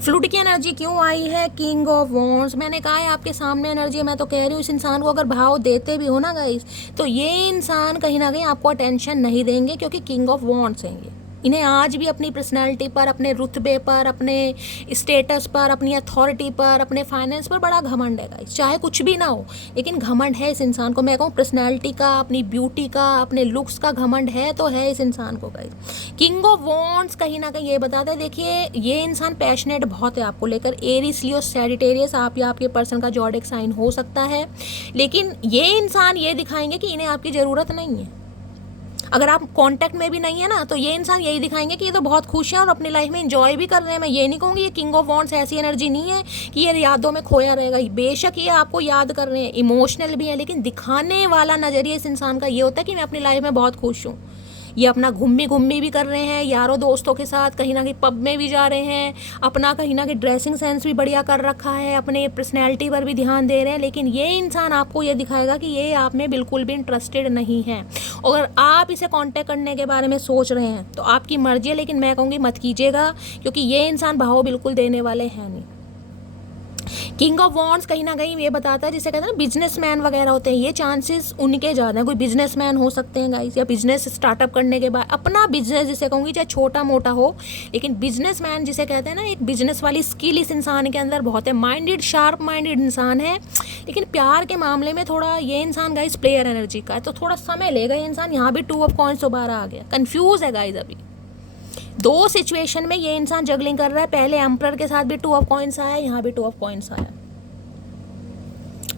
Fluid की एनर्जी क्यों आई है? King of wands. मैंने कहा है आपके सामने एनर्जी है, मैं तो कह रही हूँ इस इंसान को अगर भाव देते भी हो ना गाइस, तो ये इंसान कहीं ना कहीं आपको अटेंशन नहीं देंगे, क्योंकि किंग ऑफ वॉन्ड्स हैं ये। इन्हें आज भी अपनी पर्सनैलिटी पर, अपने रुतबे पर, अपने स्टेटस पर, अपनी अथॉरिटी पर, अपने फाइनेंस पर बड़ा घमंड है गाइस। चाहे कुछ भी ना हो लेकिन घमंड है इस इंसान को। मैं कहूँ पर्सनैलिटी का, अपनी ब्यूटी का, अपने लुक्स का घमंड है तो है इस इंसान को गाइस। किंग ऑफ वॉन्ड्स कहीं ना कहीं ये बताता है, देखिए ये इंसान पैशनेट बहुत है आपको लेकर। एरीज, लियो, सैजिटेरियस आप या आपके पर्सन का जॉडिक साइन हो सकता है, लेकिन ये इंसान ये दिखाएंगे कि इन्हें आपकी ज़रूरत नहीं है। अगर आप कांटेक्ट में भी नहीं है ना तो ये इंसान यही दिखाएंगे कि ये तो बहुत खुश हैं और अपनी लाइफ में एंजॉय भी कर रहे हैं। मैं ये नहीं कहूँगी ये किंग ऑफ वॉन्ड्स ऐसी एनर्जी नहीं है कि ये यादों में खोया रहेगा। बेशक ये आपको याद कर रहे हैं, इमोशनल भी है, लेकिन दिखाने वाला नज़रिया इस इंसान का ये होता है कि मैं अपनी लाइफ में बहुत खुश हूँ। ये अपना घूमी भी कर रहे हैं, यारों दोस्तों के साथ कहीं ना कहीं पब में भी जा रहे हैं, अपना कहीं ना कहीं ड्रेसिंग सेंस भी बढ़िया कर रखा है, अपने पर्सनैलिटी पर भी ध्यान दे रहे हैं। लेकिन ये इंसान आपको ये दिखाएगा कि ये आप में बिल्कुल भी इंटरेस्टेड नहीं है। अगर आप इसे कांटेक्ट करने के बारे में सोच रहे हैं तो आपकी मर्जी है, लेकिन मैं कहूँगी मत कीजिएगा, क्योंकि ये इंसान भाव बिल्कुल देने वाले हैं नहीं। किंग ऑफ वॉन्ड्स कहीं ना कहीं ये बताता है, जिसे कहते हैं ना बिजनेसमैन वगैरह होते हैं, ये चांसेस उनके ज़्यादा हैं। कोई बिजनेसमैन हो सकते हैं गाइस, या बिजनेस स्टार्टअप करने के बाद अपना बिजनेस, जिसे कहूँगी चाहे छोटा मोटा हो, लेकिन बिजनेसमैन जिसे कहते हैं ना, एक बिजनेस वाली स्किल इस इंसान के अंदर बहुत है। माइंडेड, शार्प माइंडेड इंसान है, लेकिन प्यार के मामले में थोड़ा ये इंसान गाइस प्लेयर एनर्जी का है, तो थोड़ा समय लेगा ये इंसान। यहाँ भी 2 ऑफ कॉइंस दोबारा आ गया, कन्फ्यूज़ है गाइस। अभी 2 सिचुएशन में ये इंसान जगलिंग कर रहा है। पहले एम्परर के साथ भी 2 ऑफ कॉइंस आया, यहाँ भी 2 ऑफ कॉइंस आया,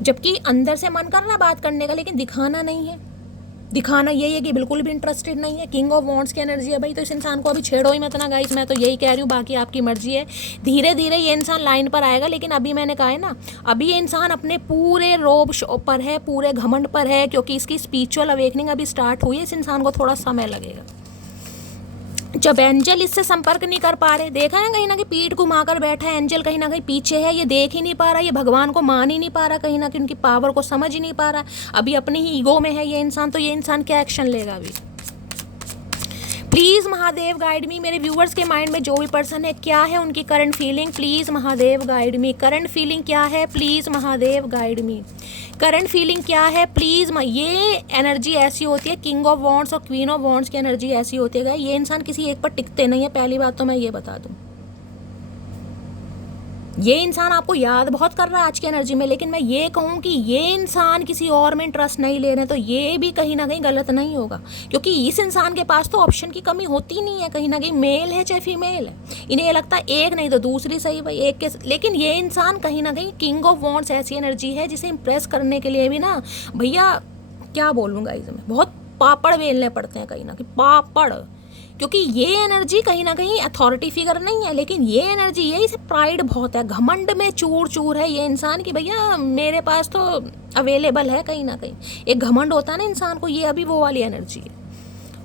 जबकि अंदर से मन कर रहा है बात करने का, लेकिन दिखाना नहीं है। दिखाना यही है कि बिल्कुल भी इंटरेस्टेड नहीं है। किंग ऑफ वॉन्ड्स की एनर्जी है भाई, तो इस इंसान को अभी छेड़ो ही मत ना गाइस, मैं तो यही कह रही हूँ। बाकी आपकी मर्जी है, धीरे धीरे ये इंसान लाइन पर आएगा। लेकिन अभी मैंने कहा है ना, अभी ये इंसान अपने पूरे रोब शो पर है, पूरे घमंड पर है, क्योंकि इसकी स्पिरिचुअल अवेकनिंग अभी स्टार्ट हुई है। इस इंसान को थोड़ा समय लगेगा। जब एंजल इससे संपर्क नहीं कर पा रहे, देखा है कहीं ना कहीं पीठ घुमाकर बैठा है एंजल, कहीं ना कहीं पीछे है, ये देख ही नहीं पा रहा, ये भगवान को मान ही नहीं पा रहा, कहीं ना कहीं उनकी पावर को समझ ही नहीं पा रहा, अभी अपनी ही ईगो में है ये इंसान। तो ये इंसान क्या एक्शन लेगा अभी? प्लीज़ महादेव गाइड मी। मेरे व्यूअर्स के माइंड में जो भी पर्सन है, क्या है उनकी current feeling? Please Mahadev guide me. Current feeling क्या है? Please Mahadev guide me. Current feeling क्या है? प्लीज़। ये एनर्जी ऐसी होती है, किंग ऑफ वॉन्ड्स और क्वीन ऑफ वॉन्ड्स की एनर्जी ऐसी होती है, ये इंसान किसी एक पर टिकते नहीं है। पहली बात तो मैं ये बता दूँ, ये इंसान आपको याद बहुत कर रहा है आज की एनर्जी में, लेकिन मैं ये कहूँ कि ये इंसान किसी और में इंटरेस्ट नहीं ले रहे हैं, तो ये भी कहीं ना कहीं गलत नहीं होगा, क्योंकि इस इंसान के पास तो ऑप्शन की कमी होती नहीं है। कहीं ना कहीं मेल है चाहे फीमेल है, इन्हें ये लगता है एक नहीं तो दूसरी सही भाई, एक के। लेकिन ये इंसान कहीं ना कहीं किंग ऑफ वॉन्ड्स ऐसी एनर्जी है जिसे इम्प्रेस करने के लिए भी ना भैया क्या बोलूँगा, इसमें बहुत पापड़ बेलने पड़ते हैं कहीं ना कहीं, पापड़। क्योंकि ये एनर्जी कहीं ना कहीं अथॉरिटी फिगर नहीं है, लेकिन ये एनर्जी ये इसे प्राइड बहुत है, घमंड में चूर चूर है ये इंसान कि भैया मेरे पास तो अवेलेबल है। कहीं ना कहीं एक घमंड होता है ना इंसान को, ये अभी वो वाली एनर्जी है।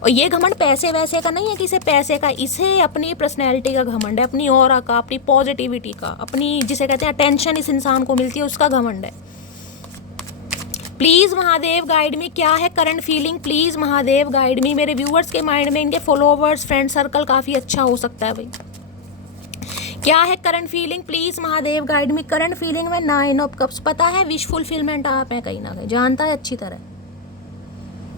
और ये घमंड पैसे वैसे का नहीं है कि इसे पैसे का, इसे अपनी पर्सनैलिटी का घमंड है, अपनी ऑरा का, अपनी पॉजिटिविटी का, अपनी जिसे कहते हैं अटेंशन इस इंसान को मिलती है उसका घमंड है। प्लीज़ महादेव गाइड मी, क्या है current feeling, please Mahadev guide मी। मेरे व्यूअर्स के माइंड में, इनके फॉलोवर्स, फ्रेंड सर्कल काफ़ी अच्छा हो सकता है भाई। क्या है current feeling, please Mahadev guide me. Current feeling में 9 ऑफ कप्स, पता है विश फुलफिलमेंट आप है, कहीं ना कहीं जानता है अच्छी तरह।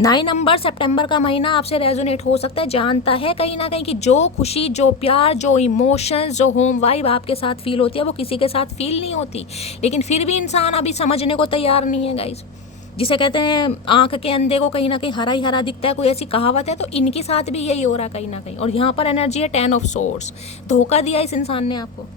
9 नंबर सितंबर का महीना आपसे रेजोनेट हो सकता है, जानता है कहीं ना कहीं कि जो खुशी, जो प्यार, जो इमोशंस, जो होम वाइब आपके साथ फील होती है वो किसी के साथ फील नहीं होती, लेकिन फिर भी इंसान अभी समझने को तैयार नहीं है गाइस। जिसे कहते हैं आंख के अंधे को कहीं ना कहीं हरा ही हरा दिखता है, कोई ऐसी कहावत है, तो इनके साथ भी यही हो रहा है कहीं ना कहीं। और यहाँ पर एनर्जी है 10 ऑफ सोर्ड्स, धोखा दिया इस इंसान ने आपको।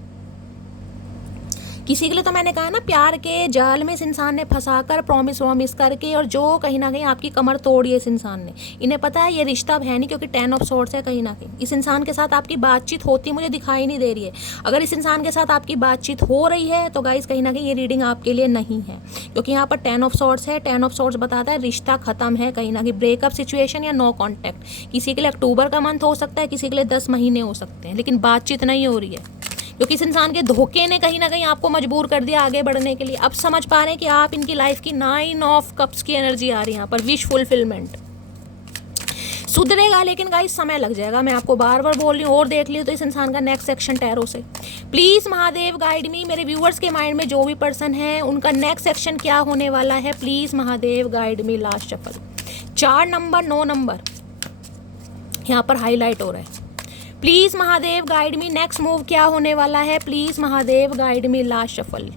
किसी के लिए तो मैंने कहा ना, प्यार के जाल में इस इंसान ने फंसाकर प्रॉमिस वॉमिस करके, और जो कहीं ना कहीं आपकी कमर तोड़ी है इस इंसान ने। इन्हें पता है ये रिश्ता अब है नहीं, क्योंकि 10 ऑफ सोर्ड्स है। कहीं ना कहीं इस इंसान के साथ आपकी बातचीत होती मुझे दिखाई नहीं दे रही है। अगर इस इंसान के साथ आपकी बातचीत हो रही है तो गाइस कहीं ना कहीं ये रीडिंग आपके लिए नहीं है, क्योंकि यहाँ पर 10 ऑफ सोर्ड्स है। 10 ऑफ सोर्ड्स बताता है रिश्ता खत्म है, कहीं ना कहीं ब्रेकअप सिचुएशन या नो कॉन्टैक्ट। किसी के लिए अक्टूबर का मंथ हो सकता है, किसी के लिए 10 महीने हो सकते हैं, लेकिन बातचीत नहीं हो रही है, क्योंकि इस इंसान के धोखे ने कहीं ना कहीं आपको मजबूर कर दिया आगे बढ़ने के लिए। अब समझ पा रहे हैं कि आप इनकी लाइफ की 9 ऑफ कप्स की एनर्जी आ रही है यहाँ पर, विश फुलफिलमेंट। सुधरेगा लेकिन गाइस समय लग जाएगा, मैं आपको बार बार बोल रही हूँ। और देख लियो तो इस इंसान का नेक्स्ट सेक्शन टैरो से। प्लीज़ महादेव गाइड मी, मेरे व्यूअर्स के माइंड में जो भी पर्सन है उनका नेक्स्ट सेक्शन क्या होने वाला है, please Mahadev guide me. Last shuffle 4 number 9 number यहाँ पर हाईलाइट हो रहा है। Please Mahadev guide me, next move क्या होने वाला है, please Mahadev guide me. Last shuffle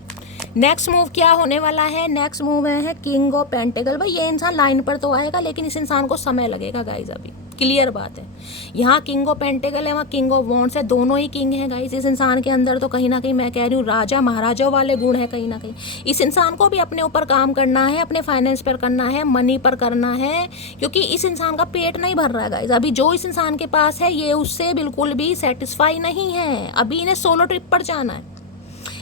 next move क्या होने वाला है, नेक्स्ट मूव है किंग ऑफ पेंटिकल। भाई ये इंसान लाइन पर तो आएगा, लेकिन इस इंसान को समय लगेगा गाइज, अभी क्लियर बात है। यहाँ किंग ऑफ पेंटिकल है, वहाँ किंग ऑफ वॉन्ड्स है, दोनों ही किंग हैं गाइज। इस इंसान के अंदर तो कहीं ना कहीं मैं कह रही हूँ राजा महाराजाओं वाले गुण है कहीं ना कहीं। इस इंसान को भी अपने ऊपर काम करना है, अपने फाइनेंस पर करना है, मनी पर करना है, क्योंकि इस इंसान का पेट नहीं भर रहा है गाइज। अभी जो इस इंसान के पास है ये उससे बिल्कुल भी सेटिस्फाई नहीं है, अभी इन्हें सोलो ट्रिप पर जाना है।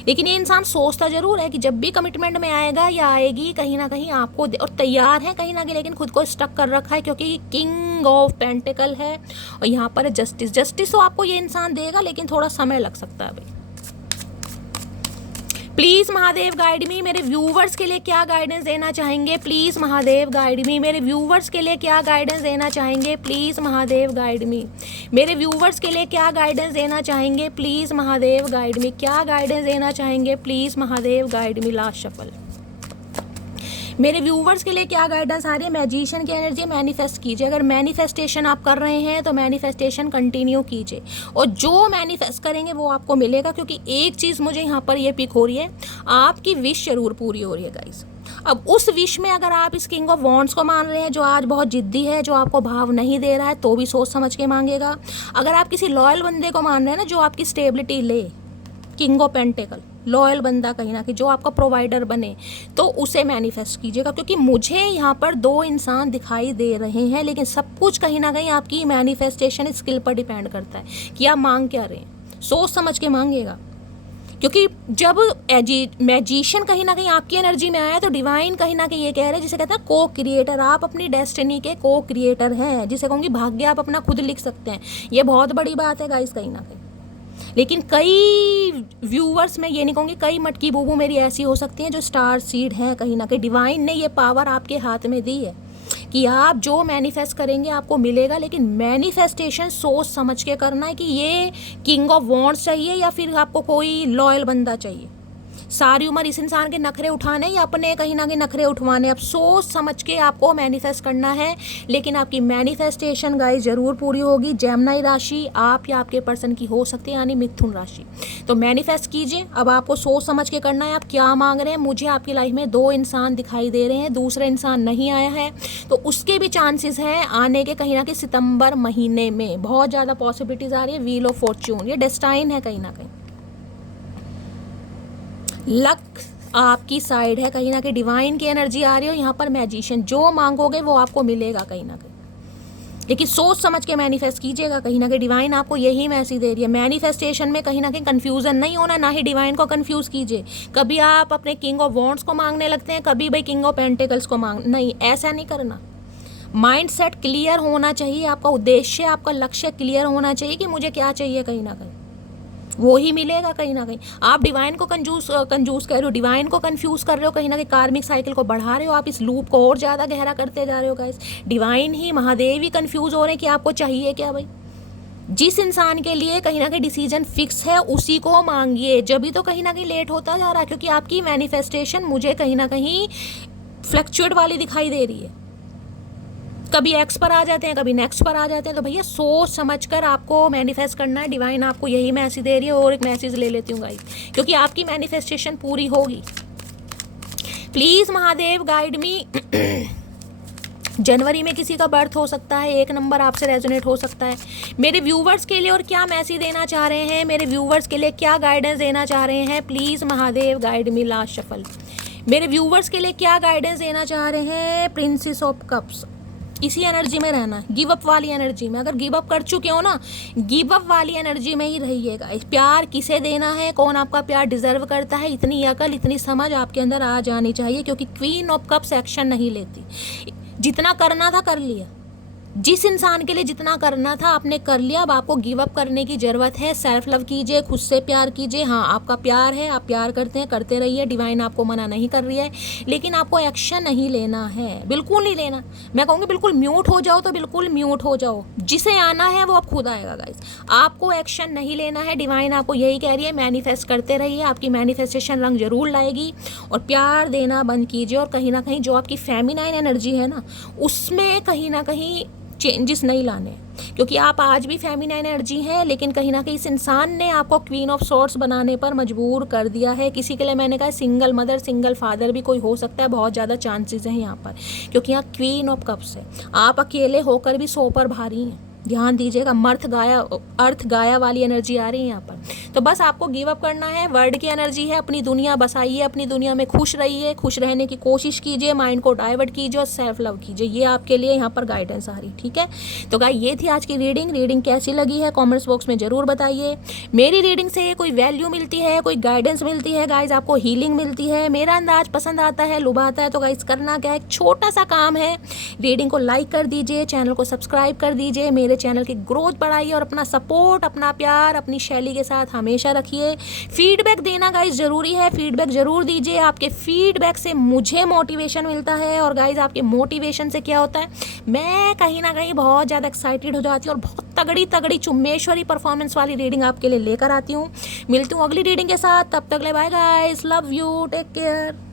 लेकिन ये इंसान सोचता जरूर है कि जब भी कमिटमेंट में आएगा या आएगी कहीं ना कहीं आपको और तैयार है कहीं ना कहीं, लेकिन खुद को स्टक कर रखा है, क्योंकि किंग ऑफ पेंटिकल है और यहाँ पर है जस्टिस। जस्टिस तो आपको ये इंसान देगा, लेकिन थोड़ा समय लग सकता है भाई। प्लीज़ महादेव गाइड मी, मेरे व्यूवर्स के लिए क्या गाइडेंस देना चाहेंगे, प्लीज़ महादेव गाइड मी। मेरे व्यूवर्स के लिए क्या गाइडेंस देना चाहेंगे, प्लीज़ महादेव गाइड मी। मेरे व्यूवर्स के लिए क्या गाइडेंस देना चाहेंगे, प्लीज़ महादेव गाइड मी। क्या गाइडेंस देना चाहेंगे, please Mahadev guide me. Last shuffle मेरे व्यूवर्स के लिए क्या गाइडेंस आ रही है, मैजिशियन की एनर्जी। मैनिफेस्ट कीजिए, अगर मैनिफेस्टेशन आप कर रहे हैं तो मैनिफेस्टेशन कंटिन्यू कीजिए, और जो मैनिफेस्ट करेंगे वो आपको मिलेगा। क्योंकि एक चीज़ मुझे यहाँ पर ये पिक हो रही है, आपकी विश जरूर पूरी हो रही है गाइस। अब उस विश में अगर आप इस किंग ऑफ वॉन्ड्स को मान रहे हैं जो आज बहुत जिद्दी है, जो आपको भाव नहीं दे रहा है, तो भी सोच समझ के मांगेगा। अगर आप किसी लॉयल बंदे को मान रहे हैं ना जो आपकी स्टेबिलिटी ले, किंग ऑफ पेंटिकल, लॉयल बंदा कहीं ना कहीं जो आपका प्रोवाइडर बने, तो उसे मैनिफेस्ट कीजिएगा। क्योंकि मुझे यहाँ पर 2 इंसान दिखाई दे रहे हैं, लेकिन सब कुछ कहीं ना कहीं आपकी मैनिफेस्टेशन स्किल पर डिपेंड करता है कि आप मांग क्या रहे हैं। सोच समझ के मांगिएगा, क्योंकि जब मैजिशियन कहीं ना कहीं आपकी एनर्जी में आया तो डिवाइन कहीं ना कहीं ये कह रहे हैं, जिसे कहते हैं को क्रिएटर। आप अपनी डेस्टिनी के को क्रिएटर हैं, जिसे कहूँगी भाग्य आप अपना खुद लिख सकते हैं। ये बहुत बड़ी बात है गाइस कहीं ना कहीं। लेकिन कई व्यूअर्स में ये नहीं कहूँगी, कई मटकी बूबू मेरी ऐसी हो सकती हैं जो स्टार सीड हैं कहीं ना कहीं। डिवाइन ने ये पावर आपके हाथ में दी है कि आप जो मैनिफेस्ट करेंगे आपको मिलेगा, लेकिन मैनिफेस्टेशन सोच समझ के करना है कि ये किंग ऑफ वॉन्ड्स चाहिए या फिर आपको कोई लॉयल बंदा चाहिए। सारी उम्र इस इंसान के नखरे उठाने या अपने कहीं ना कहीं नखरे उठवाने, अब सोच समझ के आपको मैनिफेस्ट करना है। लेकिन आपकी मैनिफेस्टेशन गाइस जरूर पूरी होगी। जेमिनी राशि आप या आपके पर्सन की हो सकती है, यानी मिथुन राशि। तो मैनिफेस्ट कीजिए, अब आपको सोच समझ के करना है आप क्या मांग रहे हैं। मुझे आपकी लाइफ में 2 इंसान दिखाई दे रहे हैं, दूसरा इंसान नहीं आया है, तो उसके भी चांसेस हैं आने के कहीं ना कहीं सितंबर महीने में। बहुत ज़्यादा पॉसिबिलिटीज आ रही है। व्हील ऑफ फॉर्च्यून, ये डेस्टाइन है कहीं ना कहीं, लक आपकी साइड है कहीं ना कहीं। डिवाइन की एनर्जी आ रही हो यहाँ पर। मैजिशियन, जो मांगोगे वो आपको मिलेगा कहीं ना कहीं। लेकिन सोच समझ के मैनिफेस्ट कीजिएगा। कहीं ना कहीं डिवाइन आपको यही मैसेज दे रही है। मैनिफेस्टेशन में कहीं ना कहीं कंफ्यूजन नहीं होना, ना ही डिवाइन को कंफ्यूज कीजिए। कभी आप अपने किंग ऑफ वॉन्ड्स को मांगने लगते हैं, कभी भाई किंग ऑफ पेंटिकल्स को नहीं, ऐसा नहीं करना। माइंड सेट क्लियर होना चाहिए, आपका उद्देश्य, आपका लक्ष्य क्लियर होना चाहिए कि मुझे क्या चाहिए। कहीं ना कहीं वो ही मिलेगा। कहीं ना कहीं आप डिवाइन को कंजूस कर रहे हो, डिवाइन को कंफ्यूज कर रहे हो, कहीं ना कहीं कार्मिक साइकिल को बढ़ा रहे हो, आप इस लूप को और ज़्यादा गहरा करते जा रहे हो गाइस। डिवाइन ही, महादेव ही कंफ्यूज हो रहे हैं कि आपको चाहिए क्या भाई। जिस इंसान के लिए कहीं ना कहीं डिसीजन फिक्स है उसी को मांगिए। जब भी तो कहीं ना कहीं लेट होता जा रहा है, क्योंकि आपकी मैनिफेस्टेशन मुझे कहीं ना कहीं फ्लक्चुएट वाली दिखाई दे रही है। कभी एक्स पर आ जाते हैं, कभी नेक्स्ट पर आ जाते हैं। तो भैया सोच समझकर आपको मैनिफेस्ट करना है। डिवाइन आपको यही मैसेज दे रही है। और एक मैसेज ले लेती हूँ गाइस, क्योंकि आपकी मैनिफेस्टेशन पूरी होगी। Please Mahadev guide me. जनवरी में किसी का बर्थ हो सकता है, 1 नंबर आपसे रेजोनेट हो सकता है। मेरे व्यूवर्स के लिए और क्या मैसेज देना चाह रहे हैं, मेरे व्यूवर्स के लिए क्या गाइडेंस देना चाह रहे हैं, please Mahadev guide me. Last shuffle मेरे व्यूवर्स के लिए क्या गाइडेंस देना चाह रहे हैं। प्रिंसेस ऑफ कप्स, इसी एनर्जी में रहना, गिव अप वाली एनर्जी में। अगर गिव अप कर चुके हो ना, गिव अप वाली एनर्जी में ही रहिएगा। प्यार किसे देना है, कौन आपका प्यार डिजर्व करता है, इतनी अकल, इतनी समझ आपके अंदर आ जानी चाहिए। क्योंकि क्वीन ऑफ कप्स एक्शन नहीं लेती। जितना करना था कर लिया, जिस इंसान के लिए जितना करना था आपने कर लिया। अब आपको गिव अप करने की ज़रूरत है। सेल्फ लव कीजिए, खुद से प्यार कीजिए। हाँ, आपका प्यार है, आप प्यार करते हैं, करते रहिए। डिवाइन आपको मना नहीं कर रही है, लेकिन आपको एक्शन नहीं लेना है, बिल्कुल नहीं लेना। मैं कहूँगी बिल्कुल म्यूट हो जाओ, तो बिल्कुल म्यूट हो जाओ। जिसे आना है वो अब खुद आएगा गाइस। आपको एक्शन नहीं लेना है। डिवाइन आपको यही कह रही है, मैनिफेस्ट करते रहिए। आपकी मैनिफेस्टेशन रंग जरूर लाएगी। और प्यार देना बंद कीजिए। और कहीं ना कहीं जो आपकी फेमिनाइन एनर्जी है ना, उसमें कहीं ना कहीं चेंजेस नहीं लाने, क्योंकि आप आज भी फेमिनाइन एनर्जी हैं। लेकिन कहीं ना कहीं इस इंसान ने आपको क्वीन ऑफ सॉर्ड्स बनाने पर मजबूर कर दिया है। किसी के लिए मैंने कहा सिंगल मदर, सिंगल फादर भी कोई हो सकता है। बहुत ज़्यादा चांसेस हैं यहाँ पर, क्योंकि यहाँ क्वीन ऑफ कप्स है। आप अकेले होकर भी 100 पर भारी हैं। ध्यान दीजिएगा, अर्थ गाया वाली एनर्जी आ रही है यहाँ पर। तो बस आपको गिव अप करना है। वर्ड की एनर्जी है, अपनी दुनिया बसाइए, अपनी दुनिया में खुश रहिए, खुश रहने की कोशिश कीजिए, माइंड को डाइवर्ट कीजिए और सेल्फ लव कीजिए। ये आपके लिए यहाँ पर गाइडेंस आ रही, ठीक है। तो गाइस ये थी आज की रीडिंग कैसी लगी है कॉमेंट्स बॉक्स में ज़रूर बताइए। मेरी रीडिंग से कोई वैल्यू मिलती है, कोई गाइडेंस मिलती है गाइज, आपको हीलिंग मिलती है, मेरा अंदाज पसंद आता है, लुभाता है, तो गाइज करना क्या है, एक छोटा सा काम है, रीडिंग को लाइक कर दीजिए, चैनल को सब्सक्राइब कर दीजिए, मेरे चैनल की ग्रोथ बढ़ाइए और अपना सपोर्ट, अपना प्यार अपनी शैली के साथ हमेशा रखिए। फीडबैक देना गाइज ज़रूरी है, फीडबैक ज़रूर दीजिए। आपके फीडबैक से मुझे मोटिवेशन मिलता है। और गाइज आपके मोटिवेशन से क्या होता है, मैं कहीं ना कहीं बहुत ज़्यादा एक्साइटेड हो जाती हूँ और बहुत तगड़ी चुम्बेश्वरी परफॉर्मेंस वाली रीडिंग आपके लिए लेकर आती हूँ। मिलती हूँ अगली रीडिंग के साथ, तब तक ले bye guys, love you, take care.